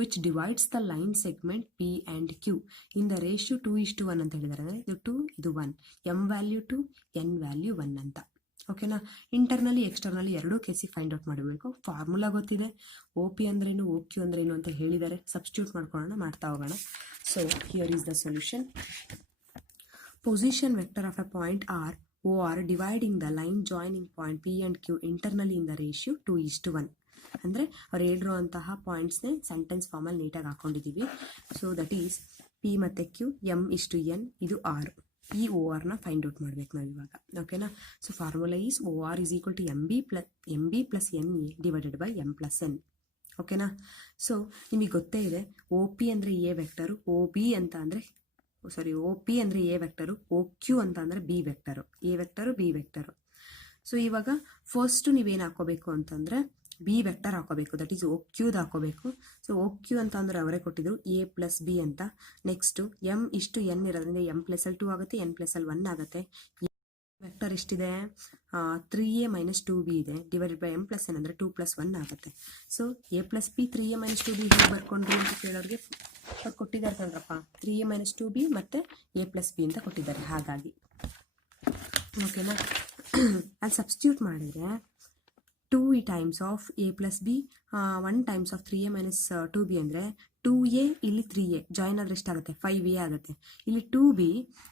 which divides the line segment P and Q in the ratio 2:1 ಅಂತ ಹೇಳಿದ್ದಾರೆ. ಅಂದರೆ ಇದು 2 ಇದು 1, ಎಮ್ ವ್ಯಾಲ್ಯೂ 2 ಎನ್ ವ್ಯಾಲ್ಯೂ 1 ಅಂತ. ಓಕೆನಾ. Internally externally ಎರಡೂ ಕೇಸಿಗೆ find out ಮಾಡಬೇಕು. Formula ಗೊತ್ತಿದೆ, ಒ ಪಿ ಅಂದ್ರೇನು, ಒ ಕ್ಯೂ ಅಂದ್ರೇನು ಅಂತ ಹೇಳಿದ್ದಾರೆ. ಸಬ್ಸ್ಟಿಟ್ಯೂಟ್ ಮಾಡ್ಕೊಳ್ಳೋಣ, ಮಾಡ್ತಾ ಹೋಗೋಣ. So here is the solution. Position vector of a point R O R dividing the line joining point P and Q internally in the ratio 2:1. ಅಂದರೆ ಅವ್ರು ಹೇಳಿರೋ ಅಂತಹ ಪಾಯಿಂಟ್ಸ್ನೇ ಸೆಂಟೆನ್ಸ್ ಫಾರ್ಮಲ್ಲಿ ನೀಟಾಗಿ ಹಾಕೊಂಡಿದ್ದೀವಿ. ಸೊ ದಟ್ ಈಸ್ ಪಿ ಮತ್ತು ಕ್ಯೂ m:n, ಇದು ಆರ್. ಈ ಓ ಆರ್ನ ಫೈಂಡ್ ಔಟ್ ಮಾಡಬೇಕು ನಾವು ಇವಾಗ. ಓಕೆನಾ. So formula is O R is equal to M B plus N A divided by M plus N. ಓಕೆನಾ. ಸೊ ನಿಮಗೆ ಗೊತ್ತೇ ಇದೆ, ಒ ಪಿ ಅಂದರೆ ಎ ವೆಕ್ಟರು, ಒ ಪಿ ಅಂದರೆ ಎ ವೆಕ್ಟರು, ಒ ಕ್ಯೂ ಅಂತ ಅಂದರೆ B vector, A vector B vector. So ಇವಾಗ first ನೀವೇನು ಹಾಕೋಬೇಕು ಅಂತಂದರೆ ಬಿ ವೆಕ್ಟರ್ ಹಾಕೋಬೇಕು, ದಟ್ ಈಸ್ ಒ ಕ್ಯೂದು ಹಾಕೋಬೇಕು. ಸೊ ಒ ಕ್ಯೂ ಅಂತ ಅಂದರೆ ಅವರೇ ಕೊಟ್ಟಿದ್ರು ಎ ಪ್ಲಸ್ ಬಿ ಅಂತ. ನೆಕ್ಸ್ಟು m:n ಇರೋದ್ರಿಂದ m + 2 ಆಗುತ್ತೆ, n + 1 ಆಗುತ್ತೆ. ವೆಕ್ಟರ್ ಎಷ್ಟಿದೆ, 3a - 2b ಇದೆ, ಡಿವೈಡೆಡ್ ಬೈ m + n ಅಂದರೆ 2 + 1 ಆಗುತ್ತೆ. So a + b 3a - 2b ಹೇಗೆ ಬರ್ಕೊಂಡ್ರಿ ಅಂತ ಕೇಳೋರಿಗೆ ಅವ್ರು ಕೊಟ್ಟಿದ್ದಾರೆ ಕಣ್ರಪ್ಪ, 3a - 2b ಮತ್ತು a + b ಅಂತ ಕೊಟ್ಟಿದ್ದಾರೆ. ಹಾಗಾಗಿ ಓಕೆನಾ. ಅಲ್ಲಿ ಸಬ್ಸ್ಟಿಟ್ಯೂಟ್ ಮಾಡಿದರೆ 2 times of a + b 1 times of 3a - 2b ಅಂದರೆ 2a, ಇಲ್ಲಿ 3a ಜಾಯಿನ್ ಆದರೆ ಎಷ್ಟಾಗುತ್ತೆ, 5a ಆಗುತ್ತೆ. ಇಲ್ಲಿ 2b,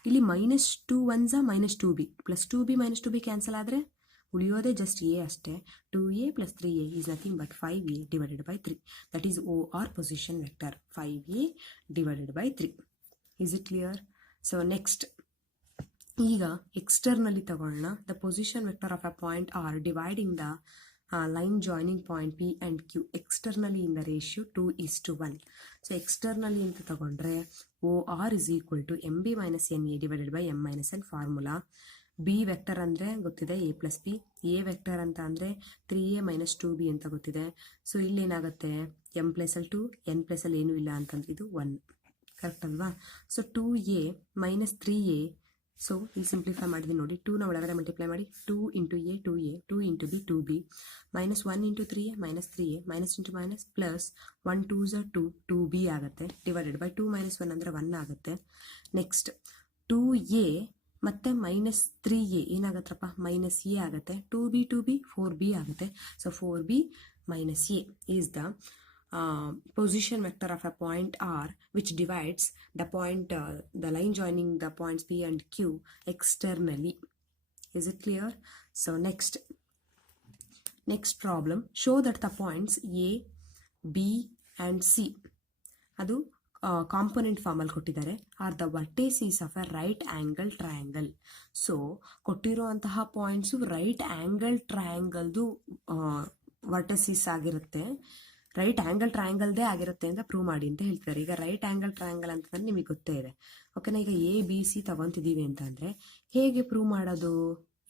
ಇಲ್ಲಿ -2 1s -2b plus 2b - 2b cancel ಆದರೆ ಉಳಿಯೋದೇ ಜಸ್ಟ್ a ಅಷ್ಟೇ. 2a + 3a is nothing but 5a divided by 3. That is O R position vector, 5a divided by 3. Is it clear? So next ಈಗ externally ತಗೊಳ್ಳೋಣ. The position vector of a point R dividing the line joining point P and Q externally in the ratio 2:1. So externally ಅಂತ ತಗೊಂಡ್ರೆ O R is equal to M B minus N A divided by M minus N. Formula B vector ಅಂದರೆ ಗೊತ್ತಿದೆ a + b, A vector ಅಂತ ಅಂದರೆ 3a - 2b ಅಂತ ಗೊತ್ತಿದೆ. So ಇಲ್ಲೇನಾಗುತ್ತೆ, m + 2 n + ಏನೂ ಇಲ್ಲ ಅಂತಂದ್ರೆ ಇದು 1, ಕರೆಕ್ಟ್ ಅಲ್ವಾ? ಸೊ 2a - 3a, ಸೊ ಇಲ್ಲಿ ಸಿಂಪ್ಲಿಫೈ ಮಾಡಿದ್ವಿ ನೋಡಿ, 2ನ ಒಳಗಡೆ ಮಲ್ಟಿಪ್ಲೈ ಮಾಡಿ, 2 × a 2a, 2 × b 2b, -1 × 3a -3a, -× plus 1 2s 2 2b ಆಗುತ್ತೆ, ಡಿವೈಡೆಡ್ ಬೈ 2 - 1 ಅಂದರೆ 1 ಆಗುತ್ತೆ. ನೆಕ್ಸ್ಟ್ 2a ಮತ್ತು -3a ಏನಾಗತ್ತಪ್ಪ -a ಆಗುತ್ತೆ. 2b 4b ಆಗುತ್ತೆ. So 4b - a is the position vector of a point R which divides the point, the line joining the points P and Q externally. Is it clear? So next problem, show that the points A, B and C ಅದು component ಫಾರ್ಮಲ್ಲಿ ಕೊಟ್ಟಿದ್ದಾರೆ, are the vertices of a right angle triangle. So ಕೊಟ್ಟಿರುವಂತಹ points right angle ಟ್ರಯಾಂಗಲ್ದು vertices ಆಗಿರುತ್ತೆ, right angle ಟ್ರಯಾಂಗಲ್ದೇ ಆಗಿರುತ್ತೆ ಅಂತ prove ಮಾಡಿ ಅಂತ ಹೇಳ್ತಾರೆ. ಈಗ ರೈಟ್ ಆ್ಯಂಗಲ್ ಟ್ರಯಾಂಗಲ್ ಅಂತಂದ್ರೆ ನಿಮಗೆ ಗೊತ್ತೇ ಇದೆ, ಓಕೆನಾ. ಈಗ ABC ತಗೊತಿದ್ದೀವಿ ಅಂತಂದರೆ ಹೇಗೆ ಪ್ರೂವ್ ಮಾಡೋದು,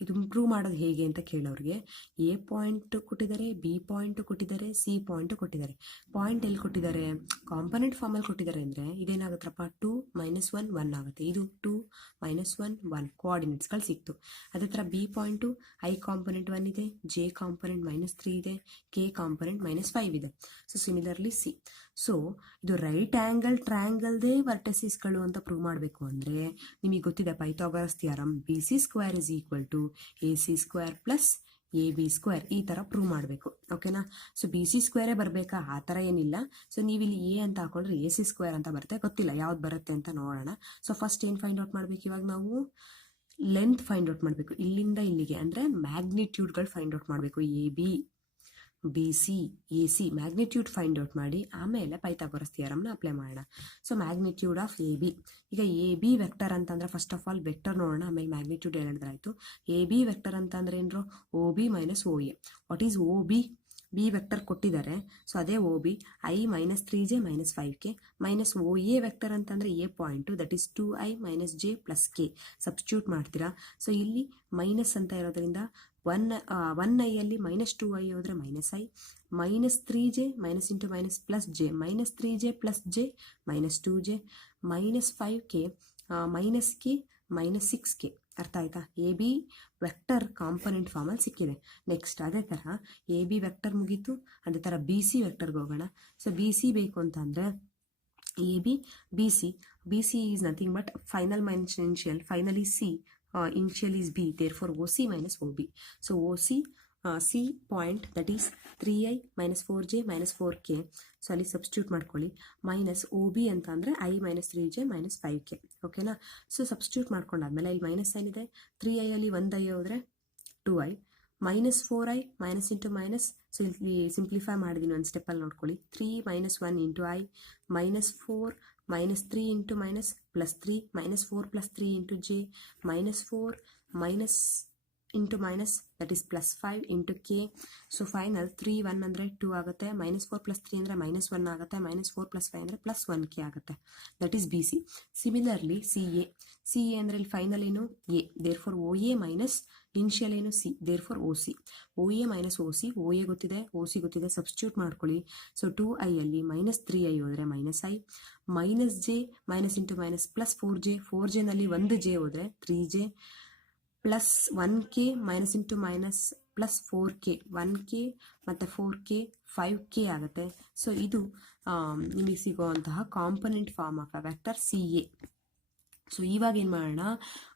ಇದು ಪ್ರೂವ್ ಮಾಡೋದು ಹೇಗೆ ಅಂತ ಕೇಳೋರಿಗೆ A ಪಾಯಿಂಟ್ ಕೊಟ್ಟಿದ್ದಾರೆ, B ಪಾಯಿಂಟ್ ಕೊಟ್ಟಿದ್ದಾರೆ, C ಪಾಯಿಂಟ್ ಕೊಟ್ಟಿದ್ದಾರೆ. ಪಾಯಿಂಟ್ ಎಲ್ಲಿ ಕೊಟ್ಟಿದ್ದಾರೆ, ಕಾಂಪೊನೆಂಟ್ ಫಾರ್ಮಲ್ಲಿ ಕೊಟ್ಟಿದ್ದಾರೆ ಅಂದರೆ ಇದೇನಾಗುತ್ತಪ್ಪ 2 - 1 1 ಆಗುತ್ತೆ. ಇದು 2 - 1 1 ಕೋಆರ್ಡಿನೇಟ್ಸ್ಗಳು ಸಿಕ್ತು. ಅದೇ ಥರ B ಪಾಯಿಂಟು I ಕಾಂಪೊನೆಂಟ್ 1 ಇದೆ, J ಕಾಂಪೊನೆಂಟ್ -3 ಇದೆ, K ಕಾಂಪೊನೆಂಟ್ -5 ಇದೆ. So similarly C. ಸೊ ಇದು ರೈಟ್ ಆ್ಯಂಗಲ್ ಟ್ರಯಾಂಗಲ್ದೇ ವರ್ಟೆಸಿಸ್ಗಳು ಅಂತ ಪ್ರೂವ್ ಮಾಡಬೇಕು ಅಂದರೆ ನಿಮಗೆ ಗೊತ್ತಿದೆ Pythagoras theorem, BC² = AC² + AB², ಈ ಥರ ಪ್ರೂವ್ ಮಾಡಬೇಕು, ಓಕೆನಾ. ಸೊ BC² ಬರಬೇಕಾ, ಆ ಥರ ಏನಿಲ್ಲ. ಸೊ ನೀವಿಲ್ಲಿ A ಅಂತ ಹಾಕೊಂಡ್ರೆ AC² ಅಂತ ಬರುತ್ತೆ, ಗೊತ್ತಿಲ್ಲ ಯಾವ್ದು ಬರುತ್ತೆ ಅಂತ ನೋಡೋಣ. ಸೊ ಫಸ್ಟ್ ಏನು ಫೈಂಡ್ ಔಟ್ ಮಾಡಬೇಕು, ಇವಾಗ ನಾವು ಲೆಂತ್ ಫೈಂಡ್ ಔಟ್ ಮಾಡಬೇಕು, ಇಲ್ಲಿಂದ ಇಲ್ಲಿಗೆ ಅಂದರೆ ಮ್ಯಾಗ್ನಿಟ್ಯೂಡ್ಗಳು ಫೈಂಡ್ ಔಟ್ ಮಾಡಬೇಕು. AB, BC, AC magnitude find out ಮಾಡಿ ಆಮೇಲೆ ಪೈಥಾಗರಸ್ ಥಿಯರಮ್ನ ಅಪ್ಲೈ ಮಾಡೋಣ. ಸೊ ಮ್ಯಾಗ್ನಿಟ್ಯೂಡ್ ಆಫ್ AB, ಈಗ AB ವೆಕ್ಟರ್ ಅಂತಂದರೆ ಫಸ್ಟ್ ಆಫ್ ಆಲ್ ವೆಕ್ಟರ್ ನೋಡೋಣ, ಆಮೇಲೆ ಮ್ಯಾಗ್ನಿಟ್ಯೂಡ್ ಹೇಳಿದ್ರಾಯ್ತು. AB ವೆಕ್ಟರ್ ಅಂತಂದ್ರೆ ಏನ್ರು, OB - OA. What is OB? B vector ಕೊಟ್ಟಿದ್ದಾರೆ, ಸೊ ಅದೇ OB. I -3j -5k minus OA vector ಅಂತಂದರೆ A point, that is 2i - j + k substitute ಮಾಡ್ತೀರಾ. So ಇಲ್ಲಿ minus ಅಂತ ಇರೋದ್ರಿಂದ 1i -2i ಹೋದರೆ -i, -3j - into +j -3j + j -2j -5k -k -6k. ಅರ್ಥ ಆಯ್ತಾ? AB ವೆಕ್ಟರ್ ಕಾಂಪೊನೆಂಟ್ ಫಾರ್ಮಲ್ಲಿ ಸಿಕ್ಕಿದೆ. ನೆಕ್ಸ್ಟ್ ಅದೇ ಥರ AB ವೆಕ್ಟರ್ ಮುಗೀತು, ಅದೇ ಥರ BC ವೆಕ್ಟರ್ಗೆ ಹೋಗೋಣ. ಸೊ BC ಬೇಕು ಅಂತಂದರೆ AB BC is nothing but final - initial, finally C, initial is B, therefore OC - OB. So OC, C point that is 3i - 4j - 4k. So ಅಲ್ಲಿ substitute ಮಾಡ್ಕೊಳ್ಳಿ. Minus OB ಅಂತ ಅಂದರೆ I -3j - 5k, ಓಕೆನಾ. So substitute ಮಾಡ್ಕೊಂಡಾದ್ಮೇಲೆ ಇಲ್ಲಿ minus sine ಇದೆ, 3i ಅಲ್ಲಿ 1i ಹೋದರೆ 2i, -4i into minus. So ಇಲ್ಲಿ ಸಿಂಪ್ಲಿಫೈ ಮಾಡಿದ್ದೀನಿ, ಒಂದು ಸ್ಟೆಪ್ಪಲ್ಲಿ ನೋಡ್ಕೊಳ್ಳಿ. 3 - 1 into I -4 -3 into minus +3 -4 + 3 into j -4 minus into minus, that is +5 into k. So final 3 1 ಅಂದರೆ 2 ಆಗುತ್ತೆ, -4 + 3 ಅಂದರೆ -1 ಆಗುತ್ತೆ, -4 + 5 ಅಂದರೆ +1k ಆಗುತ್ತೆ. That is BC. Similarly CA ಅಂದರೆ ಇಲ್ಲಿ ಫೈನಲ್ ಏನು A, therefore OA minus initial ಏನು C, therefore OC. OA - OC, OA ಗೊತ್ತಿದೆ, OC ಗೊತ್ತಿದೆ, ಸಬ್ಸ್ಟಿಟ್ಯೂಟ್ ಮಾಡ್ಕೊಳ್ಳಿ. ಸೊ 2i ಅಲ್ಲಿ -3i ಹೋದರೆ -i, -j into minus +4j ನಲ್ಲಿ 1j ಹೋದರೆ 3j +1k into minus +4k, 1k ಮತ್ತು 4k 5k ಆಗುತ್ತೆ. ಸೊ ಇದು ನಿಮಗೆ ಸಿಗುವಂತಹ component form of a vector CA. So ಇವಾಗ ಏನು ಮಾಡೋಣ,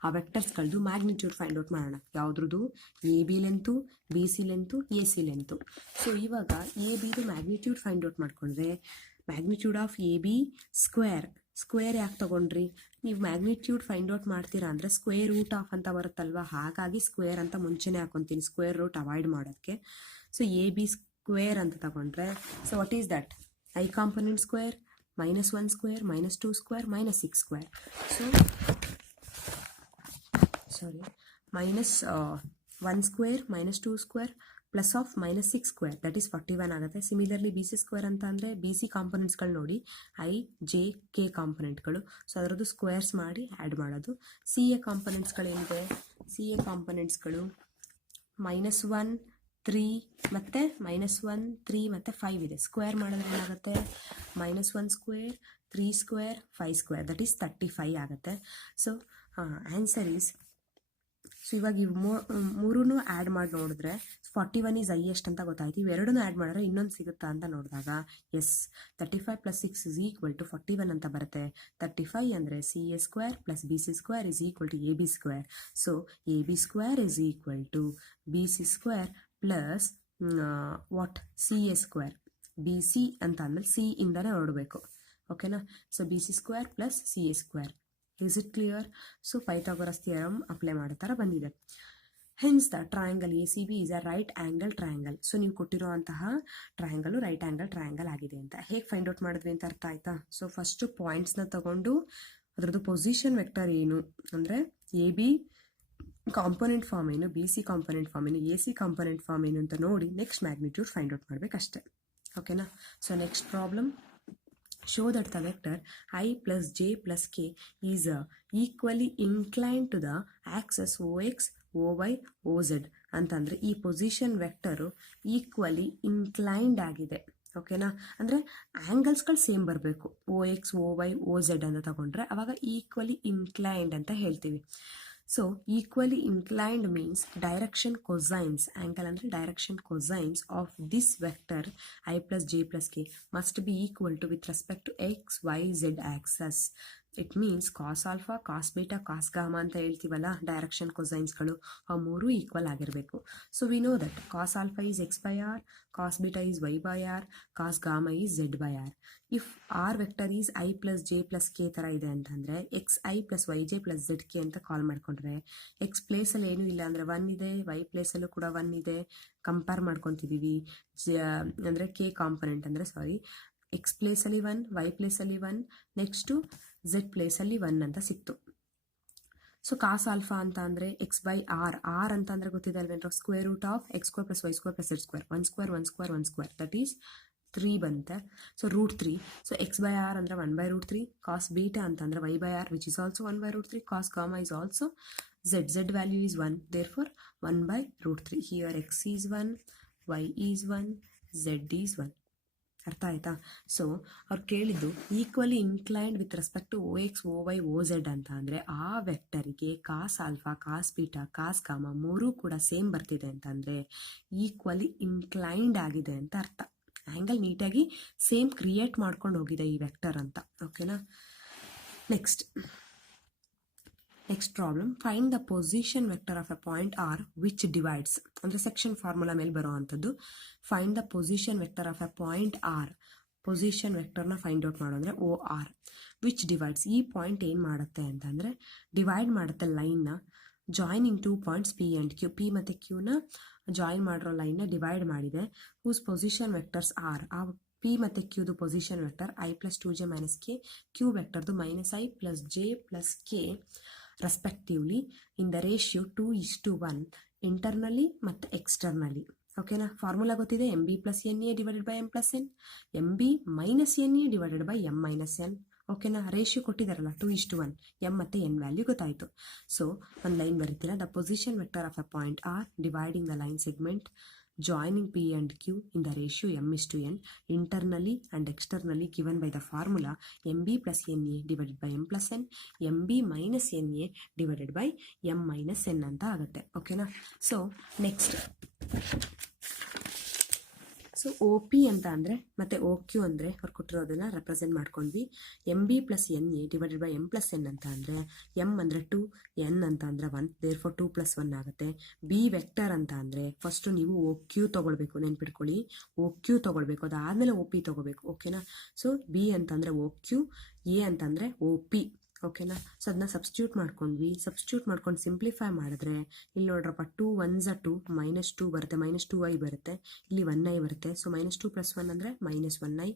ಆ ವೆಕ್ಟರ್ಸ್ಗಳದ್ದು ಮ್ಯಾಗ್ನಿಟ್ಯೂಡ್ ಫೈಂಡ್ ಔಟ್ ಮಾಡೋಣ. ಯಾವುದ್ರದ್ದು, AB length, BC length, AC length. So ಇವಾಗ ABದು ಮ್ಯಾಗ್ನಿಟ್ಯೂಡ್ ಫೈಂಡ್ ಔಟ್ ಮಾಡ್ಕೊಂಡ್ರೆ ಮ್ಯಾಗ್ನಿಟ್ಯೂಡ್ ಆಫ್ AB ಸ್ಕ್ವೇರ್ ಯಾಕೆ ತಗೊಂಡ್ರಿ, ನೀವು ಮ್ಯಾಗ್ನಿಟ್ಯೂಡ್ ಫೈಂಡ್ ಔಟ್ ಮಾಡ್ತೀರಾ ಅಂದರೆ ಸ್ಕ್ವೇರ್ ರೂಟ್ ಆಫ್ ಅಂತ ಬರುತ್ತಲ್ವ, ಹಾಗಾಗಿ ಸ್ಕ್ವೇರ್ ಅಂತ ಮುಂಚೆನೇ ಹಾಕೊತೀನಿ, ಸ್ಕ್ವೇರ್ ರೂಟ್ ಅವಾಯ್ಡ್ ಮಾಡೋಕ್ಕೆ. ಸೊ AB ಸ್ಕ್ವೇರ್ ಅಂತ ತಗೊಂಡ್ರೆ, so what is that, I component square -1 square -2 square -6 square. So -1 square -2 square plus of -6 square, that is 41 ಆಗುತ್ತೆ. ಸಿಮಿಲರ್ಲಿ BC ಸ್ಕ್ವೇರ್ ಅಂತ ಅಂದರೆ BC ಕಾಂಪೊನೆಂಟ್ಸ್ಗಳು ನೋಡಿ, I J K ಕಾಂಪೊನೆಂಟ್ಗಳು. ಸೊ ಅದರದ್ದು squares ಮಾಡಿ add ಮಾಡೋದು. CA ಕಾಂಪೊನೆಂಟ್ಸ್ಗಳೇನಿದೆ, CA ಕಾಂಪೊನೆಂಟ್ಸ್ಗಳು -1 3 ಮತ್ತು -1 3 ಮತ್ತು 5 ಇದೆ. ಸ್ಕ್ವೇರ್ ಮಾಡಿದ್ರೆ ಏನಾಗುತ್ತೆ, -1 square 3 square 5 square, that is 35 ಆಗುತ್ತೆ. ಸೊ ಆನ್ಸರ್ ಈಸ್ ಸೊ ಇವಾಗ ಇವು ಮೂರೂ ಆ್ಯಡ್ ಮಾಡಿ ನೋಡಿದ್ರೆ 41 ಈಸ್ ಹೈಯೆಸ್ಟ್ ಅಂತ ಗೊತ್ತಾಯ್ತು. ಇವೆರಡೂ ಆ್ಯಡ್ ಮಾಡಿದ್ರೆ ಇನ್ನೊಂದು ಸಿಗುತ್ತಾ ಅಂತ ನೋಡಿದಾಗ ಎಸ್ 35 + 6 = 41 ಅಂತ ಬರುತ್ತೆ. 35 ಅಂದರೆ CA² + BC² = AB². So AB² = BC² plus CA². BC ಅಂತ ಅಂದಮೇಲೆ ಸಿ ಇಂದನೇ ಹೊರಡಬೇಕು. ಓಕೆನಾ? So BC² + CA². Is it clear? So Pythagoras theorem apply ಮಾಡೋ ಥರ ಬಂದಿದೆ. Hence the triangle ACB is a right angle triangle. So ನೀವು ಕೊಟ್ಟಿರುವಂತಹ ಟ್ರಯಾಂಗಲ್ ರೈಟ್ ಆ್ಯಂಗಲ್ ಟ್ರಯಾಂಗಲ್ ಆಗಿದೆ ಅಂತ. ಹೇಗೆ ಫೈಂಡ್ ಔಟ್ ಮಾಡಿದ್ವಿ ಅಂತ ಅರ್ಥ ಆಯ್ತಾ? ಸೊ ಫಸ್ಟು ಪಾಯಿಂಟ್ಸ್ನ ತಗೊಂಡು ಅದರದ್ದು ಪೊಸಿಷನ್ ವೆಕ್ಟರ್ ಏನು ಅಂದರೆ AB ಕಾಂಪೊನೆಂಟ್ ಫಾರ್ಮ್ ಏನು, BC ಕಾಂಪೊನೆಂಟ್ ಫಾರ್ಮ್ ಏನು, AC ಕಾಂಪೊನೆಂಟ್ ಫಾರ್ಮ್ ಏನು ಅಂತ ನೋಡಿ ನೆಕ್ಸ್ಟ್ ಮ್ಯಾಗ್ನಿಟ್ಯೂಡ್ ಫೈಂಡ್ ಔಟ್ ಮಾಡಬೇಕಷ್ಟೆ. ಓಕೆನಾ? So next problem, show that the vector I plus j plus k is equally inclined to the axis OX, OY, OZ ಅಂತಂದರೆ ಈ position vector equally inclined ಆಗಿದೆ. ಓಕೆನಾ? ಅಂದರೆ ಆ್ಯಂಗಲ್ಸ್ಗಳು same ಬರಬೇಕು. OX, OY, OZ ಅಂತ ತಗೊಂಡ್ರೆ ಅವಾಗ ಈಕ್ವಲಿ ಇನ್ಕ್ಲೈನ್ಡ್ ಅಂತ ಹೇಳ್ತೀವಿ. So equally inclined means direction cosines, angle ಅಂದರೆ direction cosines of this vector I plus j plus k must be equal to with respect to X, Y, Z axes. It means cos alpha, cos beta, cos gamma ಅಂತ ಹೇಳ್ತೀವಲ್ಲ direction ಕೊಸೈನ್ಸ್ಗಳು, ಆ ಮೂರು equal ಆಗಿರಬೇಕು. So we know that cos alpha is X/R, cos beta is Y/R, cos gamma is Z/R. If R vector is I plus j plus k ಥರ ಇದೆ ಅಂತಂದರೆ XI plus YJ plus ZK ಅಂತ ಕಾಲ್ ಮಾಡಿಕೊಂಡ್ರೆ X ಪ್ಲೇಸಲ್ಲಿ ಏನೂ ಇಲ್ಲ ಅಂದರೆ 1 ಇದೆ, Y ಪ್ಲೇಸಲ್ಲೂ ಕೂಡ 1 ಇದೆ, ಕಂಪೇರ್ ಮಾಡ್ಕೊತಿದ್ದೀವಿ. ಅಂದರೆ K ಕಾಂಪೊನೆಂಟ್ ಅಂದರೆ X ಪ್ಲೇಸಲ್ಲಿ 1, Y ಪ್ಲೇಸಲ್ಲಿ 1, ನೆಕ್ಸ್ಟು Z ಪ್ಲೇಸಲ್ಲಿ 1 ಅಂತ ಸಿಕ್ತು. ಸೊ ಕಾಸ್ ಆಲ್ಫಾ ಅಂತ ಅಂದರೆ X/R, ಆರ್ ಅಂತ ಅಂದರೆ ಗೊತ್ತಿದೆ ಅಲ್ವೇನ್ರ, square root of X² + Y² + Z², 1² that is 3 ಬಂತೆ. ಸೊ √3. ಸೊ X/R ಅಂದರೆ 1/√3, ಕಾಸ್ ಬೀಟಾ ಅಂತಂದರೆ Y/R which is also 1/√3, cos gamma is also Z value is 1, therefore 1/√3. Here X is 1, Y is 1, Z is 1. ಅರ್ಥ ಆಯ್ತಾ? So ಅವ್ರು ಕೇಳಿದ್ದು equally inclined with respect to OX, OY, OZ ಅಂತ ಅಂದರೆ ಆ ವೆಕ್ಟರಿಗೆ cos alpha, cos beta, cos gamma ಮೂರೂ ಕೂಡ ಸೇಮ್ ಬರ್ತಿದೆ ಅಂತಂದರೆ ಈಕ್ವಲಿ ಇನ್ಕ್ಲೈನ್ಡ್ ಆಗಿದೆ ಅಂತ ಅರ್ಥ. ಆ್ಯಂಗಲ್ ನೀಟಾಗಿ ಸೇಮ್ ಕ್ರಿಯೇಟ್ ಮಾಡ್ಕೊಂಡು ಹೋಗಿದೆ ಈ ವೆಕ್ಟರ್ ಅಂತ. ಓಕೆನಾ? Next problem, find the position vector of a point R which divides. ಅಂದರೆ ಸೆಕ್ಷನ್ ಫಾರ್ಮುಲಾ ಮೇಲೆ ಬರೋ ಅಂಥದ್ದು. Find the position vector of a point R, position ವೆಕ್ಟರ್ನ ಫೈಂಡ್ ಔಟ್ ಮಾಡೋದ್ರೆ OR ವಿಚ್ ಡಿವೈಡ್ಸ್. ಈ ಪಾಯಿಂಟ್ ಏನು ಮಾಡುತ್ತೆ ಅಂತಂದರೆ ಡಿವೈಡ್ ಮಾಡುತ್ತೆ ಲೈನ್ನ joining 2 points P and Q. P ಮತ್ತು Qನ ಜಾಯಿನ್ ಮಾಡಿರೋ ಲೈನ್ನ ಡಿವೈಡ್ ಮಾಡಿದೆ. ಹೂಸ್ ಪೊಸಿಷನ್ ವೆಕ್ಟರ್ಸ್ ಆರ್, ಆ P ಮತ್ತು Qದು position vector I plus 2j minus k, Q ವೆಕ್ಟರ್ದು -I plus j plus k respectively in the ratio 2:1 internally ಮತ್ತು externally. ಓಕೆನಾ? ಫಾರ್ಮುಲಾ ಗೊತ್ತಿದೆ, MB + NA / M + N, MB - NA / M - N. ಓಕೆನಾ? Ratio ಕೊಟ್ಟಿದ್ದಾರಲ್ಲ 2:1, M ಮತ್ತು N value ಗೊತ್ತಾಯಿತು. So ಒಂದು line ಬರೀತೀರಾ, the position vector of a point R dividing the line segment joining P and Q in the ratio m:1 internally and externally given by the formula MB plus NA divided by M plus N, MB minus NA divided by M minus N ಅಂತ ಆಗುತ್ತೆ. ಓಕೆನಾ? So next, so OP ಅಂತ ಅಂದರೆ ಮತ್ತು OQ ಅಂದರೆ ಅವ್ರು ಕೊಟ್ಟಿರೋದನ್ನು represent ಮಾಡ್ಕೊಂಡ್ವಿ. MB plus NA divided by M plus N ಅಂತ ಅಂದರೆ M ಅಂದರೆ 2, N ಅಂತ ಅಂದರೆ 1, ದೇರ್ಫೋರ್ 2 + 1 ಆಗುತ್ತೆ. B ವೆಕ್ಟರ್ ಅಂತ ಅಂದರೆ ಫಸ್ಟು ನೀವು OQ ತೊಗೊಳ್ಬೇಕು, ನೆನ್ಪಿಟ್ಕೊಳ್ಳಿ, OQ ತೊಗೊಳ್ಬೇಕು, ಅದಾದಮೇಲೆ OP ತೊಗೋಬೇಕು. ಓಕೆನಾ? ಸೊ B ಅಂತಂದರೆ OQ, A ಅಂತಂದರೆ OP. ಓಕೆನಾ? ಸೊ ಅದನ್ನ ಸಬ್ಸ್ಟಿಟ್ಯೂಟ್ ಮಾಡ್ಕೊಂಡು ಸಿಂಪ್ಲಿಫೈ ಮಾಡಿದ್ರೆ ಇಲ್ಲಿ ನೋಡ್ರಪ್ಪ 2 1s 2, -2 ಬರುತ್ತೆ, -2i ಬರುತ್ತೆ, ಇಲ್ಲಿ 1i ಬರುತ್ತೆ. ಸೊ -2 + 1 ಅಂದರೆ -1i.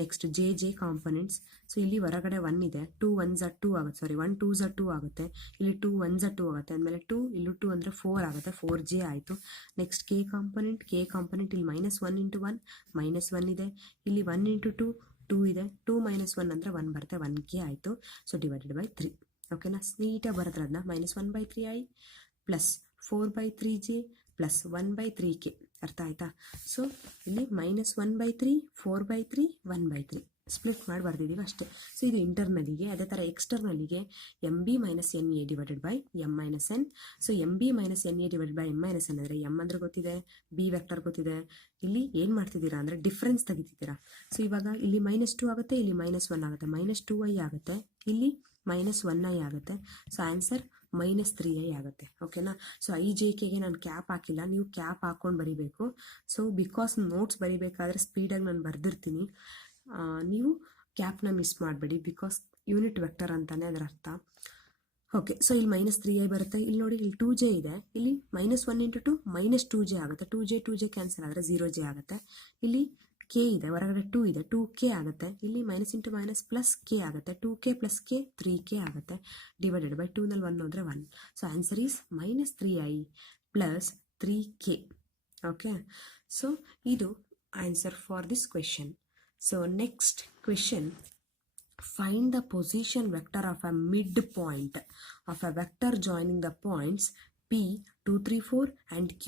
Next J components. So ಇಲ್ಲಿ ಹೊರಗಡೆ 1 ಇದೆ, 2 1s 2 ಆಗುತ್ತೆ, 1 2s 2 ಆಗುತ್ತೆ, ಇಲ್ಲಿ 2 1s 2 ಆಗುತ್ತೆ, ಅಂದಮೇಲೆ 2 ಇಲ್ಲಿ 2 ಅಂದರೆ 4 ಆಗುತ್ತೆ, 4j ಆಯಿತು. ನೆಕ್ಸ್ಟ್ ಕೆ ಕಾಂಪೊನೆಂಟ್ ಇಲ್ಲಿ -1 × 1 -1 ಇದೆ, ಇಲ್ಲಿ 1 × 2 2 ಇದೆ, 2 - 1 ಅಂದರೆ 1 ಬರುತ್ತೆ, 1k ಆಯಿತು. So divided by 3. ಓಕೆನಾ? ನೀಟಾಗಿ ಬರುತ್ತೆ ಅದನ್ನ, -1/3i plus 4/3j plus 1/3k. ಅರ್ಥ ಆಯ್ತಾ? ಸೊ ಇಲ್ಲಿ -1/3, 4/3, 1/3 ಸ್ಪ್ಲಿಟ್ ಮಾಡಿ ಬರ್ದಿದ್ದೀವಿ ಅಷ್ಟೇ. ಸೊ ಇದು ಇಂಟರ್ನಲ್ಲಿಗೆ. ಅದೇ ಥರ ಎಕ್ಸ್ಟರ್ನಲ್ಲಿಗೆ M B minus N A divided by M minus N. So M B minus N A divided by M minus N ಅಂದರೆ ಎಮ್ ಅಂದರೆ ಗೊತ್ತಿದೆ, ಬಿ ವೆಕ್ಟರ್ ಗೊತ್ತಿದೆ. ಇಲ್ಲಿ ಏನು ಮಾಡ್ತಿದ್ದೀರಾ ಅಂದರೆ ಡಿಫ್ರೆನ್ಸ್ ತೆಗಿತಿದ್ದೀರಾ. ಸೊ ಇವಾಗ ಇಲ್ಲಿ -2 ಆಗುತ್ತೆ, ಇಲ್ಲಿ -1 ಆಗುತ್ತೆ, -2i ಆಗುತ್ತೆ, ಇಲ್ಲಿ -1i ಆಗುತ್ತೆ. ಸೊ ಆನ್ಸರ್ -3i ಆಗುತ್ತೆ. ಓಕೆನಾ. ಸೊ IJKಗೆ ನಾನು ಕ್ಯಾಪ್ ಹಾಕಿಲ್ಲ, ನೀವು ಕ್ಯಾಪ್ ಹಾಕ್ಕೊಂಡು ಬರೀಬೇಕು. ಸೊ ಬಿಕಾಸ್ ನೋಟ್ಸ್ ಬರೀಬೇಕಾದ್ರೆ ಸ್ಪೀಡಾಗಿ ನಾನು ಬರ್ದಿರ್ತೀನಿ, ನೀವು ಕ್ಯಾಪ್ನ ಮಿಸ್ ಮಾಡಬೇಡಿ, ಬಿಕಾಸ್ ಯೂನಿಟ್ ವೆಕ್ಟರ್ ಅಂತಾನೆ ಅದರ ಅರ್ಥ. ಓಕೆ. ಸೊ ಇಲ್ಲಿ -3i ಬರುತ್ತೆ. ಇಲ್ಲಿ ನೋಡಿ, ಇಲ್ಲಿ 2j ಇದೆ, ಇಲ್ಲಿ -1 × 2 -2j ಆಗುತ್ತೆ. 2j ಕ್ಯಾನ್ಸಲ್ ಆದರೆ 0j ಆಗುತ್ತೆ. ಇಲ್ಲಿ k ಇದೆ, ಹೊರಗಡೆ 2 ಇದೆ, 2k ಆಗುತ್ತೆ. ಇಲ್ಲಿ -× +k ಆಗುತ್ತೆ, 2k + k 3k ಆಗುತ್ತೆ. ಡಿವೈಡೆಡ್ ಬೈ 2ನಲ್ಲಿ 1 ಹೋದರೆ 1. So answer is -3i + 3k. Okay. So ಇದು answer for this question. So next question, find the position vector of a midpoint of a vector joining the points P 2 3 4 and Q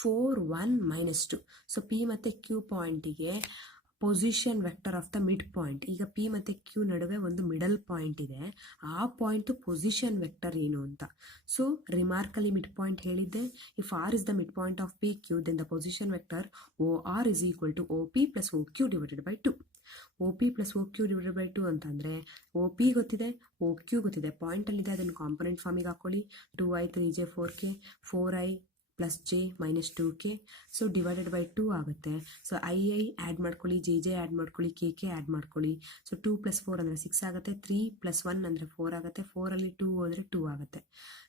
4 1 -2. So P ಮತ್ತು Q ಪಾಯಿಂಟಿಗೆ position vector of the mid point. ಈಗ P ಮತ್ತು Q ನಡುವೆ ಒಂದು middle point ಇದೆ, ಆ point position vector ಏನು ಅಂತ. ಸೊ ರಿಮಾರ್ಕಲ್ಲಿ ಮಿಡ್ ಪಾಯಿಂಟ್ ಹೇಳಿದ್ದೆ, if R is the mid point of P Q then the position vector OR is equal to OP + OQ divided by 2. OP + OQ divided by 2 ಅಂತಂದರೆ OP ಗೊತ್ತಿದೆ, OQ ಗೊತ್ತಿದೆ, ಪಾಯಿಂಟಲ್ಲಿದೆ, ಅದನ್ನು component ಫಾರ್ಮಿಗೆ ಹಾಕ್ಕೊಳ್ಳಿ. 2i 3j 4k, 4i + j -2k. So divided by 2 ಆಗುತ್ತೆ. So i add ಮಾಡ್ಕೊಳ್ಳಿ, jj add ಮಾಡ್ಕೊಳ್ಳಿ, kk add ಮಾಡ್ಕೊಳ್ಳಿ. So 2 + 4 ಅಂದರೆ 6 ಆಗುತ್ತೆ, 3 + 1 ಅಂದರೆ 4 ಆಗುತ್ತೆ, 4ಅಲ್ಲಿ 2 ಹೋದರೆ 2 ಆಗುತ್ತೆ.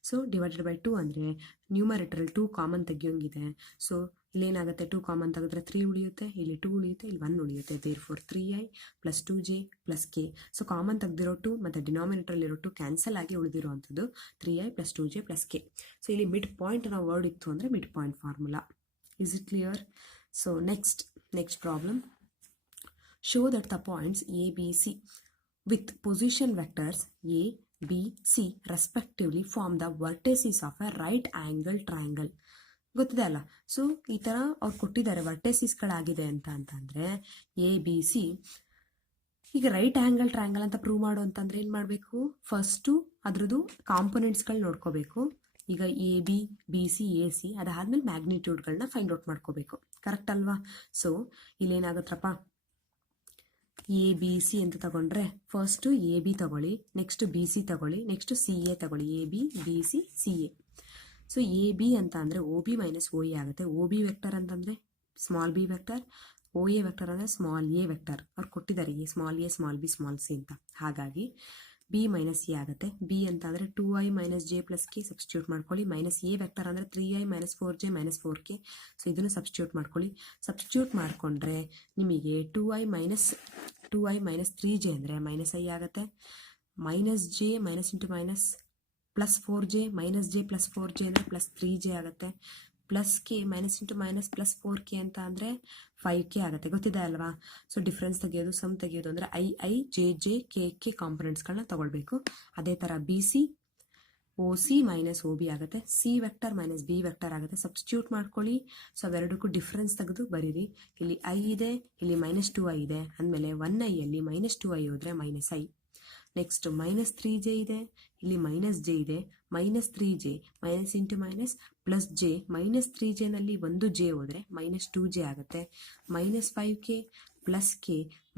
ಸೊ ಡಿವೈಡೆಡ್ ಬೈ 2 ಅಂದರೆ ನ್ಯೂಮರೇಟರಲ್ಲಿ 2 ಕಾಮನ್ ತೆಗಿಯೋಂಗಿದೆ. ಸೊ ಇಲ್ಲೇನಾಗುತ್ತೆ, 2 ಕಾಮನ್ ತೆಗೆದ್ರೆ 3 ಉಳಿಯುತ್ತೆ, ಇಲ್ಲಿ 2 ಉಳಿಯುತ್ತೆ, ಇಲ್ಲಿ 1 ಉಳಿಯುತ್ತೆ. Therefore 3i + 2j + k. So common ತೆಗೆದಿರೋ 2 ಮತ್ತು ಡಿನಾಮಿನೇಟರಲ್ಲಿರೋ 2 ಕ್ಯಾನ್ಸಲ್ ಆಗಿ ಉಳಿದಿರೋ ಅಂಥದ್ದು 3i + 2j + k. ಸೊ ಇಲ್ಲಿ ಮಿಡ್ ಪಾಯಿಂಟ್ ನಾವು ವರ್ಡ್ ಇತ್ತು ಅಂದರೆ mid point formula. Is it clear? So next problem. Show that the points A, B, C with position vectors A, B, C respectively form the vertices of a right angle triangle. ಗೊತ್ತಿದೆ ಅಲ್ಲ. So ಈ ಥರ ಅವ್ರು ಕೊಟ್ಟಿದ್ದಾರೆ, ವರ್ಟೆಸಿಸ್ಗಳಾಗಿದೆ ಅಂತಂದರೆ ABC. ಈಗ right angle triangle ಅಂತ prove ಮಾಡು ಅಂತಂದರೆ ಏನು ಮಾಡಬೇಕು, ಫಸ್ಟು ಅದ್ರದ್ದು ಕಾಂಪೊನೆಂಟ್ಸ್ಗಳು ನೋಡ್ಕೋಬೇಕು. ಈಗ AB, BC, AC ಅದಾದಮೇಲೆ ಮ್ಯಾಗ್ನಿಟ್ಯೂಡ್ಗಳನ್ನ ಫೈಂಡ್ ಔಟ್ ಮಾಡ್ಕೋಬೇಕು. ಕರೆಕ್ಟ್ ಅಲ್ವಾ? ಸೊ ಇಲ್ಲೇನಾಗುತ್ತಪ್ಪ, ABC ಅಂತ ತಗೊಂಡ್ರೆ ಫಸ್ಟು AB ತಗೊಳ್ಳಿ, ನೆಕ್ಸ್ಟ್ BC ತಗೊಳ್ಳಿ, ನೆಕ್ಸ್ಟ್ CA ತಗೊಳ್ಳಿ. AB, BC, CA. So AB ಅಂತ ಅಂದರೆ OB - OA ಆಗುತ್ತೆ. OB ವೆಕ್ಟರ್ ಅಂತಂದರೆ small b vector, OA vector ಅಂದರೆ ಸ್ಮಾಲ್ a ವೆಕ್ಟರ್. ಅವ್ರು ಕೊಟ್ಟಿದ್ದಾರೆ small a, small b, small c ಅಂತ. ಹಾಗಾಗಿ B - A ಆಗುತ್ತೆ. B ಅಂತ ಅಂದರೆ 2i - j + k ಸಬ್ಸ್ಟಿಟ್ಯೂಟ್ ಮಾಡ್ಕೊಳ್ಳಿ. -A ವೆಕ್ಟರ್ ಅಂದರೆ 3i - 4j - 4k. ಸೊ ಇದನ್ನು ಸಬ್ಸ್ಟಿಟ್ಯೂಟ್ ಮಾಡ್ಕೊಳ್ಳಿ. ಸಬ್ಸ್ಟಿಟ್ಯೂಟ್ ಮಾಡಿಕೊಂಡ್ರೆ ನಿಮಗೆ 2i - 3j ಅಂದರೆ -i ಆಗುತ್ತೆ. -j - +4j -j + 4j ಅಂದರೆ +3j ಆಗುತ್ತೆ. +k - +4k ಅಂತ ಅಂದರೆ 5k ಆಗುತ್ತೆ. ಗೊತ್ತಿದೆ ಅಲ್ವಾ? ಸೊ ಡಿಫ್ರೆನ್ಸ್ ತೆಗೆಯೋದು, ಸಮ್ ತೆಗೆಯೋದು ಅಂದರೆ i, jj, kk ಕಾಂಪೊನೆಂಟ್ಸ್ಗಳನ್ನ ತಗೊಳ್ಬೇಕು. ಅದೇ ಥರ BC OC - OB ಆಗುತ್ತೆ. C ವೆಕ್ಟರ್ - B ವೆಕ್ಟರ್ ಆಗುತ್ತೆ. ಸಬ್ಸ್ಟಿಟ್ಯೂಟ್ ಮಾಡ್ಕೊಳ್ಳಿ. ಸೊ ಅವೆರಡಕ್ಕೂ ಡಿಫ್ರೆನ್ಸ್ ತೆಗೆದು ಬರೀರಿ. ಇಲ್ಲಿ i ಇದೆ, ಇಲ್ಲಿ -2i ಇದೆ, ಅಂದಮೇಲೆ 1iಯಲ್ಲಿ -2i ಹೋದರೆ -i. ನೆಕ್ಸ್ಟ್ -3j ಇದೆ, ಇಲ್ಲಿ -j ಇದೆ, -3j - +j -3jನಲ್ಲಿ ಒಂದು j ಹೋದರೆ -2j ಆಗುತ್ತೆ. -5k + k -+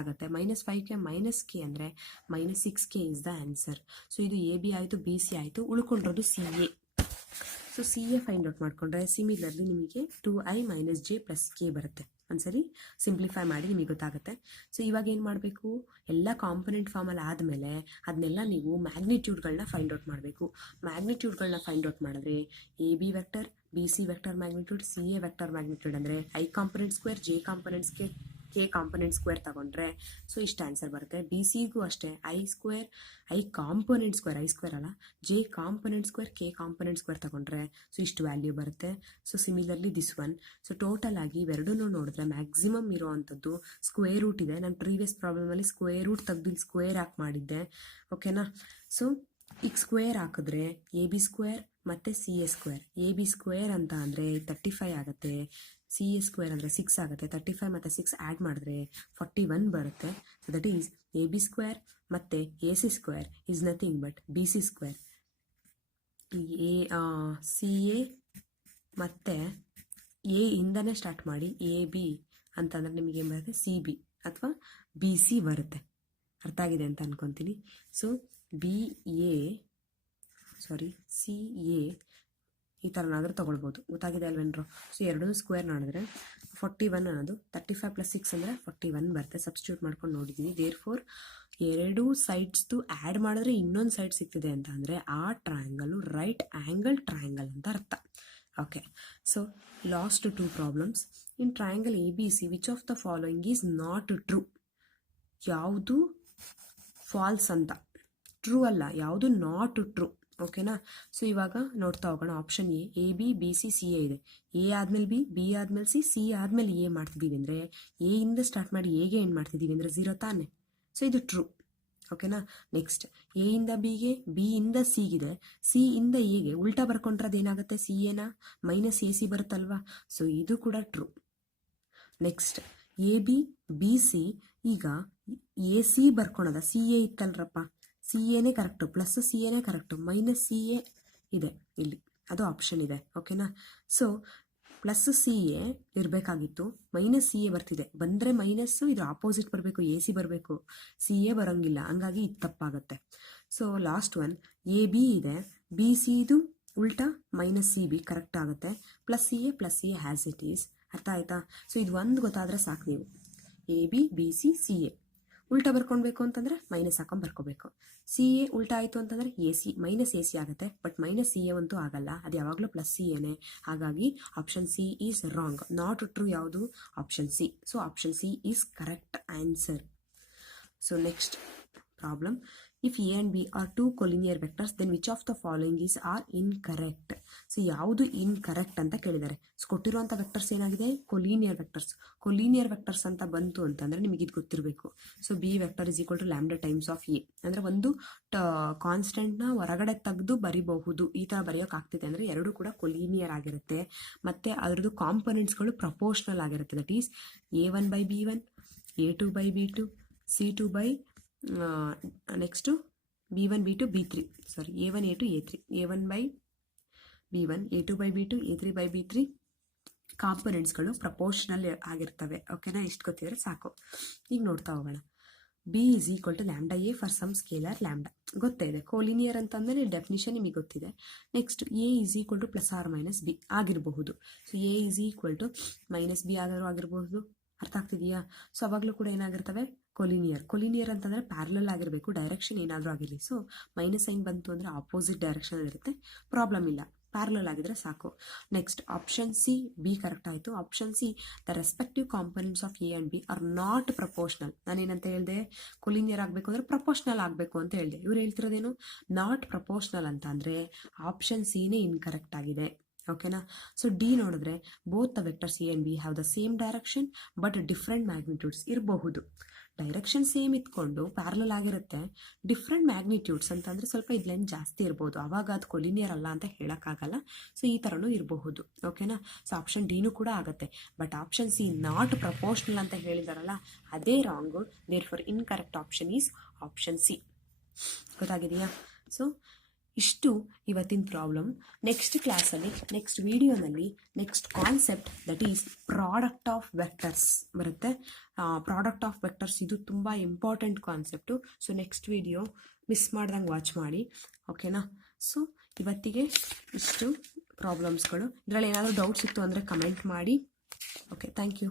ಆಗುತ್ತೆ. -5k - k ಅಂದರೆ -6k is the answer. So ಇದು AB ಆಯಿತು, BC ಆಯಿತು, ಉಳ್ಕೊಂಡಿರೋದು CA. So CA find out ಮಾಡಿಕೊಂಡ್ರೆ ಸಿಮಿಲರ್ಲಿ ನಿಮಗೆ 2i - j + k ಬರುತ್ತೆ. ಒಂದ್ಸರಿ ಸಿಂಪ್ಲಿಫೈ ಮಾಡಿ ನಿಮಗೆ ಗೊತ್ತಾಗುತ್ತೆ. ಸೊ ಇವಾಗ ಏನು ಮಾಡಬೇಕು, ಎಲ್ಲ ಕಾಂಪೊನೆಂಟ್ ಫಾರ್ಮಲ್ಲಿ ಆದಮೇಲೆ ಅದನ್ನೆಲ್ಲ ನೀವು ಮ್ಯಾಗ್ನಿಟ್ಯೂಡ್ಗಳನ್ನ ಫೈಂಡ್ ಔಟ್ ಮಾಡಬೇಕು. ಮ್ಯಾಗ್ನಿಟ್ಯೂಡ್ಗಳನ್ನ ಫೈಂಡ್ ಔಟ್ ಮಾಡಿದ್ರೆ AB vector, BC vector magnitude, CA vector magnitude ಅಂದರೆ i component square, j component square, k component square ತಗೊಂಡ್ರೆ ಸೊ ಇಷ್ಟು ಆನ್ಸರ್ ಬರುತ್ತೆ. BCಗೂ ಅಷ್ಟೇ i component square, i square ಅಲ್ಲ, j component square, k component square ತಗೊಂಡ್ರೆ so ಇಷ್ಟು value ಬರುತ್ತೆ. So similarly this one. So total ಆಗಿ ಇವೆರಡನ್ನೂ ನೋಡಿದ್ರೆ ಮ್ಯಾಕ್ಸಿಮಮ್ ಇರೋವಂಥದ್ದು ಸ್ಕ್ವೇರ್ ರೂಟ್ ಇದೆ. ನಾನು ಪ್ರೀವಿಯಸ್ ಪ್ರಾಬ್ಲಮಲ್ಲಿ ಸ್ಕ್ವೇರ್ ರೂಟ್ ತೆಗೆದು ಸ್ಕ್ವೇರ್ ಹಾಕಿ ಮಾಡಿದ್ದೆ. ಓಕೆನಾ? ಸೊ ಈಗ ಸ್ಕ್ವೇರ್ ಹಾಕಿದ್ರೆ AB ಸ್ಕ್ವೇರ್ ಮತ್ತು CA ಸ್ಕ್ವೇರ್. AB ಸ್ಕ್ವೇರ್ ಅಂತ ಅಂದರೆ 35 ಆಗುತ್ತೆ, ಸಿ ಎ ಸ್ಕ್ವೇರ್ ಅಂದರೆ 6 ಆಗುತ್ತೆ. 35 ಮತ್ತು 6 ಆ್ಯಡ್ ಮಾಡಿದ್ರೆ 41 ಬರುತ್ತೆ. So that is A B square ಮತ್ತು A C square is nothing but B C square. C A ಮತ್ತು ಎ ಇಂದನೇ ಸ್ಟಾರ್ಟ್ ಮಾಡಿ ಎ ಬಿ ಅಂತಂದರೆ ನಿಮಗೆ ಏನು ಬರುತ್ತೆ, ಸಿ ಬಿ ಅಥವಾ ಬಿ ಸಿ ಬರುತ್ತೆ. ಅರ್ಥ ಆಗಿದೆ ಅಂತ ಅಂದ್ಕೊತೀನಿ. ಸೊ ಸಿ ಎ ಈ ಥರನಾದರೂ ತೊಗೊಳ್ಬೋದು. ಗೊತ್ತಾಗಿದೆ ಅಲ್ವೇನ್ರು? ಸೊ ಎರಡೂ ಸ್ಕ್ವೇರ್ ಮಾಡಿದ್ರೆ 41 ಅನ್ನೋದು 35 + 6 ಅಂದರೆ 41 ಬರುತ್ತೆ. ಸಬ್ಸ್ಟಿಟ್ಯೂಟ್ ಮಾಡ್ಕೊಂಡು ನೋಡಿದ್ದೀನಿ. ದೇರ್ಫೋರ್ ಎರಡೂ ಸೈಡ್ಸ್ದು ಆ್ಯಡ್ ಮಾಡಿದ್ರೆ ಇನ್ನೊಂದು ಸೈಡ್ ಸಿಗ್ತಿದೆ ಅಂತ ಅಂದರೆ ಆ ಟ್ರಯಾಂಗಲು ರೈಟ್ ಆ್ಯಂಗಲ್ ಟ್ರಯಾಂಗಲ್ ಅಂತ ಅರ್ಥ. Okay, so last 2 problems. In triangle A B C which of the following is not true? ಯಾವುದು ಫಾಲ್ಸ್ ಅಂತ, ಟ್ರೂ ಅಲ್ಲ, ಯಾವುದು ನಾಟ್ ಟ್ರೂ. ಓಕೆನಾ? ಸೊ ಇವಾಗ ನೋಡ್ತಾ ಹೋಗೋಣ. Option A B B C C A ಇದೆ. ಎ ಆದಮೇಲೆ ಬಿ, ಬಿ ಆದಮೇಲೆ ಸಿ, ಸಿ ಆದಮೇಲೆ ಎ ಮಾಡ್ತಿದ್ದೀವಿ ಅಂದರೆ ಎ ಇಂದ ಸ್ಟಾರ್ಟ್ ಮಾಡಿ ಎಗೆ ಏನು ಮಾಡ್ತಿದ್ದೀವಿ ಅಂದರೆ 0 ತಾನೆ. ಸೊ ಇದು ಟ್ರೂ. ಓಕೆನಾ? ನೆಕ್ಸ್ಟ್ ಎ ಇಂದ ಬಿಗೆ, ಬಿ ಇಂದ ಸಿಗಿದೆ, ಸಿ ಇಂದ ಎಗೆ ಉಲ್ಟಾ ಬರ್ಕೊಂಡ್ರದ್ದು ಏನಾಗುತ್ತೆ, ಸಿ ಎನ ಮೈನಸ್ ಎ ಸಿ ಬರುತ್ತಲ್ವಾ. ಸೊ ಇದು ಕೂಡ true. Next A B B C, ಈಗ ಎ ಸಿ ಬರ್ಕೊಳೋದ, ಸಿ ಎ ಇತ್ತಲ್ರಪ್ಪ, ಸಿ ಎನೇ ಕರೆಕ್ಟು, ಪ್ಲಸ್ ಸಿ ಎನೇ ಕರೆಕ್ಟು, ಮೈನಸ್ ಸಿ ಎ ಇದೆ ಇಲ್ಲಿ, ಅದು ಆಪ್ಷನ್ ಇದೆ. ಓಕೆನಾ? ಸೊ ಪ್ಲಸ್ ಸಿ ಎ ಇರಬೇಕಾಗಿತ್ತು, ಮೈನಸ್ ಸಿ ಎ ಬರ್ತಿದೆ. ಬಂದರೆ ಮೈನಸ್ಸು ಇದು ಆಪೋಸಿಟ್ ಬರಬೇಕು, ಎ ಸಿ ಬರಬೇಕು, ಸಿ ಎ ಬರೋಂಗಿಲ್ಲ, ಹಂಗಾಗಿ ಇದು ತಪ್ಪಾಗುತ್ತೆ. So last one A B ಇದೆ, ಬಿ ಸಿ ಇದು ಉಲ್ಟಾ ಮೈನಸ್ ಸಿ ಬಿ ಕರೆಕ್ಟ್ ಆಗುತ್ತೆ. Plus C A has it is. ಅರ್ಥ ಆಯ್ತಾ? ಸೊ ಇದು ಒಂದು ಗೊತ್ತಾದರೆ ಸಾಕು. ನೀವು A B B C C A ಉಲ್ಟಾ ಬರ್ಕೊಳ್ಬೇಕು ಅಂತಂದರೆ ಮೈನಸ್ ಹಾಕೊಂಡು ಬರ್ಕೋಬೇಕು. ಸಿ ಎ ಉಲ್ಟಾ ಆಯಿತು ಅಂತಂದರೆ A C minus A C ಆಗುತ್ತೆ. ಬಟ್ ಮೈನಸ್ ಸಿ ಎ ಅಂತೂ ಆಗಲ್ಲ, ಅದು ಯಾವಾಗಲೂ ಪ್ಲಸ್ ಸಿ ಎನೇ. ಹಾಗಾಗಿ option C is wrong. Not true ಯಾವುದು? Option C. So option C is correct answer. So next problem. If A and B are 2 collinear vectors then which of the following is are incorrect? So ಯಾವುದು incorrect ಅಂತ ಕೇಳಿದ್ದಾರೆ. So ಕೊಟ್ಟಿರುವಂಥ vectors ಏನಾಗಿದೆ? Collinear vectors. Collinear vectors ಅಂತ ಬಂತು ಅಂತಂದರೆ ನಿಮಗೆ ಇದು ಗೊತ್ತಿರಬೇಕು. So B vector is equal to lambda times of A. ಅಂದರೆ ಒಂದು ಕಾನ್ಸ್ಟೆಂಟ್ನ ಹೊರಗಡೆ ತೆಗೆದು ಬರಿಬಹುದು, ಈ ಥರ ಬರೆಯೋಕ್ಕಾಗ್ತಿದೆ ಅಂದರೆ ಎರಡೂ ಕೂಡ ಕೊಲಿನಿಯರ್ ಆಗಿರುತ್ತೆ. ಮತ್ತು ಅದರದ್ದು ಕಾಂಪೊನೆಂಟ್ಸ್ಗಳು ಪ್ರಪೋರ್ಷನಲ್ ಆಗಿರುತ್ತೆ. That is A1/B1, A2/B2, C2 next B1 B2 B3 A1 A2 A3 A1/B1 A2/B2 A3/B3 ಕಾಂಪೊನೆಂಟ್ಸ್ಗಳು ಪ್ರಪೋರ್ಷನಲ್ ಆಗಿರ್ತವೆ. ಓಕೆನಾ? ಇಷ್ಟು ಗೊತ್ತಿದ್ರೆ ಸಾಕು. ಈಗ ನೋಡ್ತಾ ಹೋಗೋಣ. B is equal to lambda A for some scalar lambda ಗೊತ್ತೇ ಇದೆ. ಕೋಲಿನಿಯರ್ ಅಂತಂದರೆ ಡೆಫಿನಿಷನ್ ನಿಮಗೆ ಗೊತ್ತಿದೆ. Next A is equal to plus or minus B ಆಗಿರಬಹುದು. So A is equal to minus B ಆದರೂ ಆಗಿರಬಹುದು. ಅರ್ಥ ಆಗ್ತಿದೆಯಾ? ಸೊ ಅವಾಗಲೂ ಕೂಡ ಏನಾಗಿರ್ತವೆ? ಕೊಲಿನಿಯರ್ ಅಂತಂದರೆ ಪ್ಯಾರಲಲ್ ಆಗಿರಬೇಕು, ಡೈರೆಕ್ಷನ್ ಏನಾದರೂ ಆಗಿರಲಿ. ಸೊ ಮೈನಸ್ ಸೈನ್ ಬಂತು ಅಂದರೆ ಆಪೋಸಿಟ್ ಡೈರೆಕ್ಷನ್ ಇರುತ್ತೆ, ಪ್ರಾಬ್ಲಮ್ ಇಲ್ಲ. ಪ್ಯಾರಲಲ್ ಆಗಿದ್ರೆ ಸಾಕು. Next option C B correct ಆಯಿತು. Option C the respective components of A and B are not proportional. ನಾನೇನಂತ ಹೇಳಿದೆ? ಕೊಲಿನಿಯರ್ ಆಗಬೇಕು ಅಂದರೆ ಪ್ರಪೋರ್ಷನಲ್ ಆಗಬೇಕು ಅಂತ ಹೇಳಿದೆ. ಇವ್ರು ಹೇಳ್ತಿರೋದೇನು? ನಾಟ್ ಪ್ರಪೋರ್ಷನಲ್ ಅಂತ ಅಂದರೆ ಆಪ್ಷನ್ ಸಿನೇ ಇನ್ಕರೆಕ್ಟ್ ಆಗಿದೆ. ಓಕೆನಾ? ಸೊ ಡಿ ನೋಡಿದ್ರೆ both the vectors A and B have the same direction but different magnitudes ಇರಬಹುದು. ಡೈರೆಕ್ಷನ್ ಸೇಮ್ ಇದ್ಕೊಂಡು ಪ್ಯಾರಲಲ್ ಆಗಿರುತ್ತೆ, ಡಿಫ್ರೆಂಟ್ ಮ್ಯಾಗ್ನಿಟ್ಯೂಡ್ಸ್ ಅಂತಂದರೆ ಸ್ವಲ್ಪ ಇದು ಲೆಂತ್ ಜಾಸ್ತಿ ಇರ್ಬೋದು, ಆವಾಗ ಅದು ಕೊಲಿನಿಯರ್ ಅಲ್ಲ ಅಂತ ಹೇಳೋಕ್ಕಾಗಲ್ಲ. ಸೊ ಈ ಥರನೂ ಇರಬಹುದು. ಓಕೆನಾ? ಸೊ ಆಪ್ಷನ್ ಡಿನೂ ಕೂಡ ಆಗುತ್ತೆ. But option C not proportional ಅಂತ ಹೇಳಿದಾರಲ್ಲ, ಅದೇ wrong. Therefore incorrect option is option C. ಗೊತ್ತಾಗಿದೆಯಾ? ಸೊ ಇಷ್ಟು ಇವತ್ತಿನ ಪ್ರಾಬ್ಲಮ್. ನೆಕ್ಸ್ಟ್ ಕ್ಲಾಸಲ್ಲಿ, ನೆಕ್ಸ್ಟ್ ವಿಡಿಯೋನಲ್ಲಿ next concept that is product of vectors ಬರುತ್ತೆ. ಪ್ರಾಡಕ್ಟ್ ಆಫ್ ವೆಕ್ಟರ್ಸ್ ಇದು ತುಂಬ important concept. So next video miss ಮಾಡ್ದಂಗೆ ವಾಚ್ ಮಾಡಿ. ಓಕೆನಾ? ಸೊ ಇವತ್ತಿಗೆ ಇಷ್ಟು ಪ್ರಾಬ್ಲಮ್ಸ್ಗಳು. ಇದರಲ್ಲಿ ಏನಾದರೂ ಡೌಟ್ಸ್ ಇತ್ತು ಅಂದರೆ ಕಮೆಂಟ್ ಮಾಡಿ. Okay, thank you.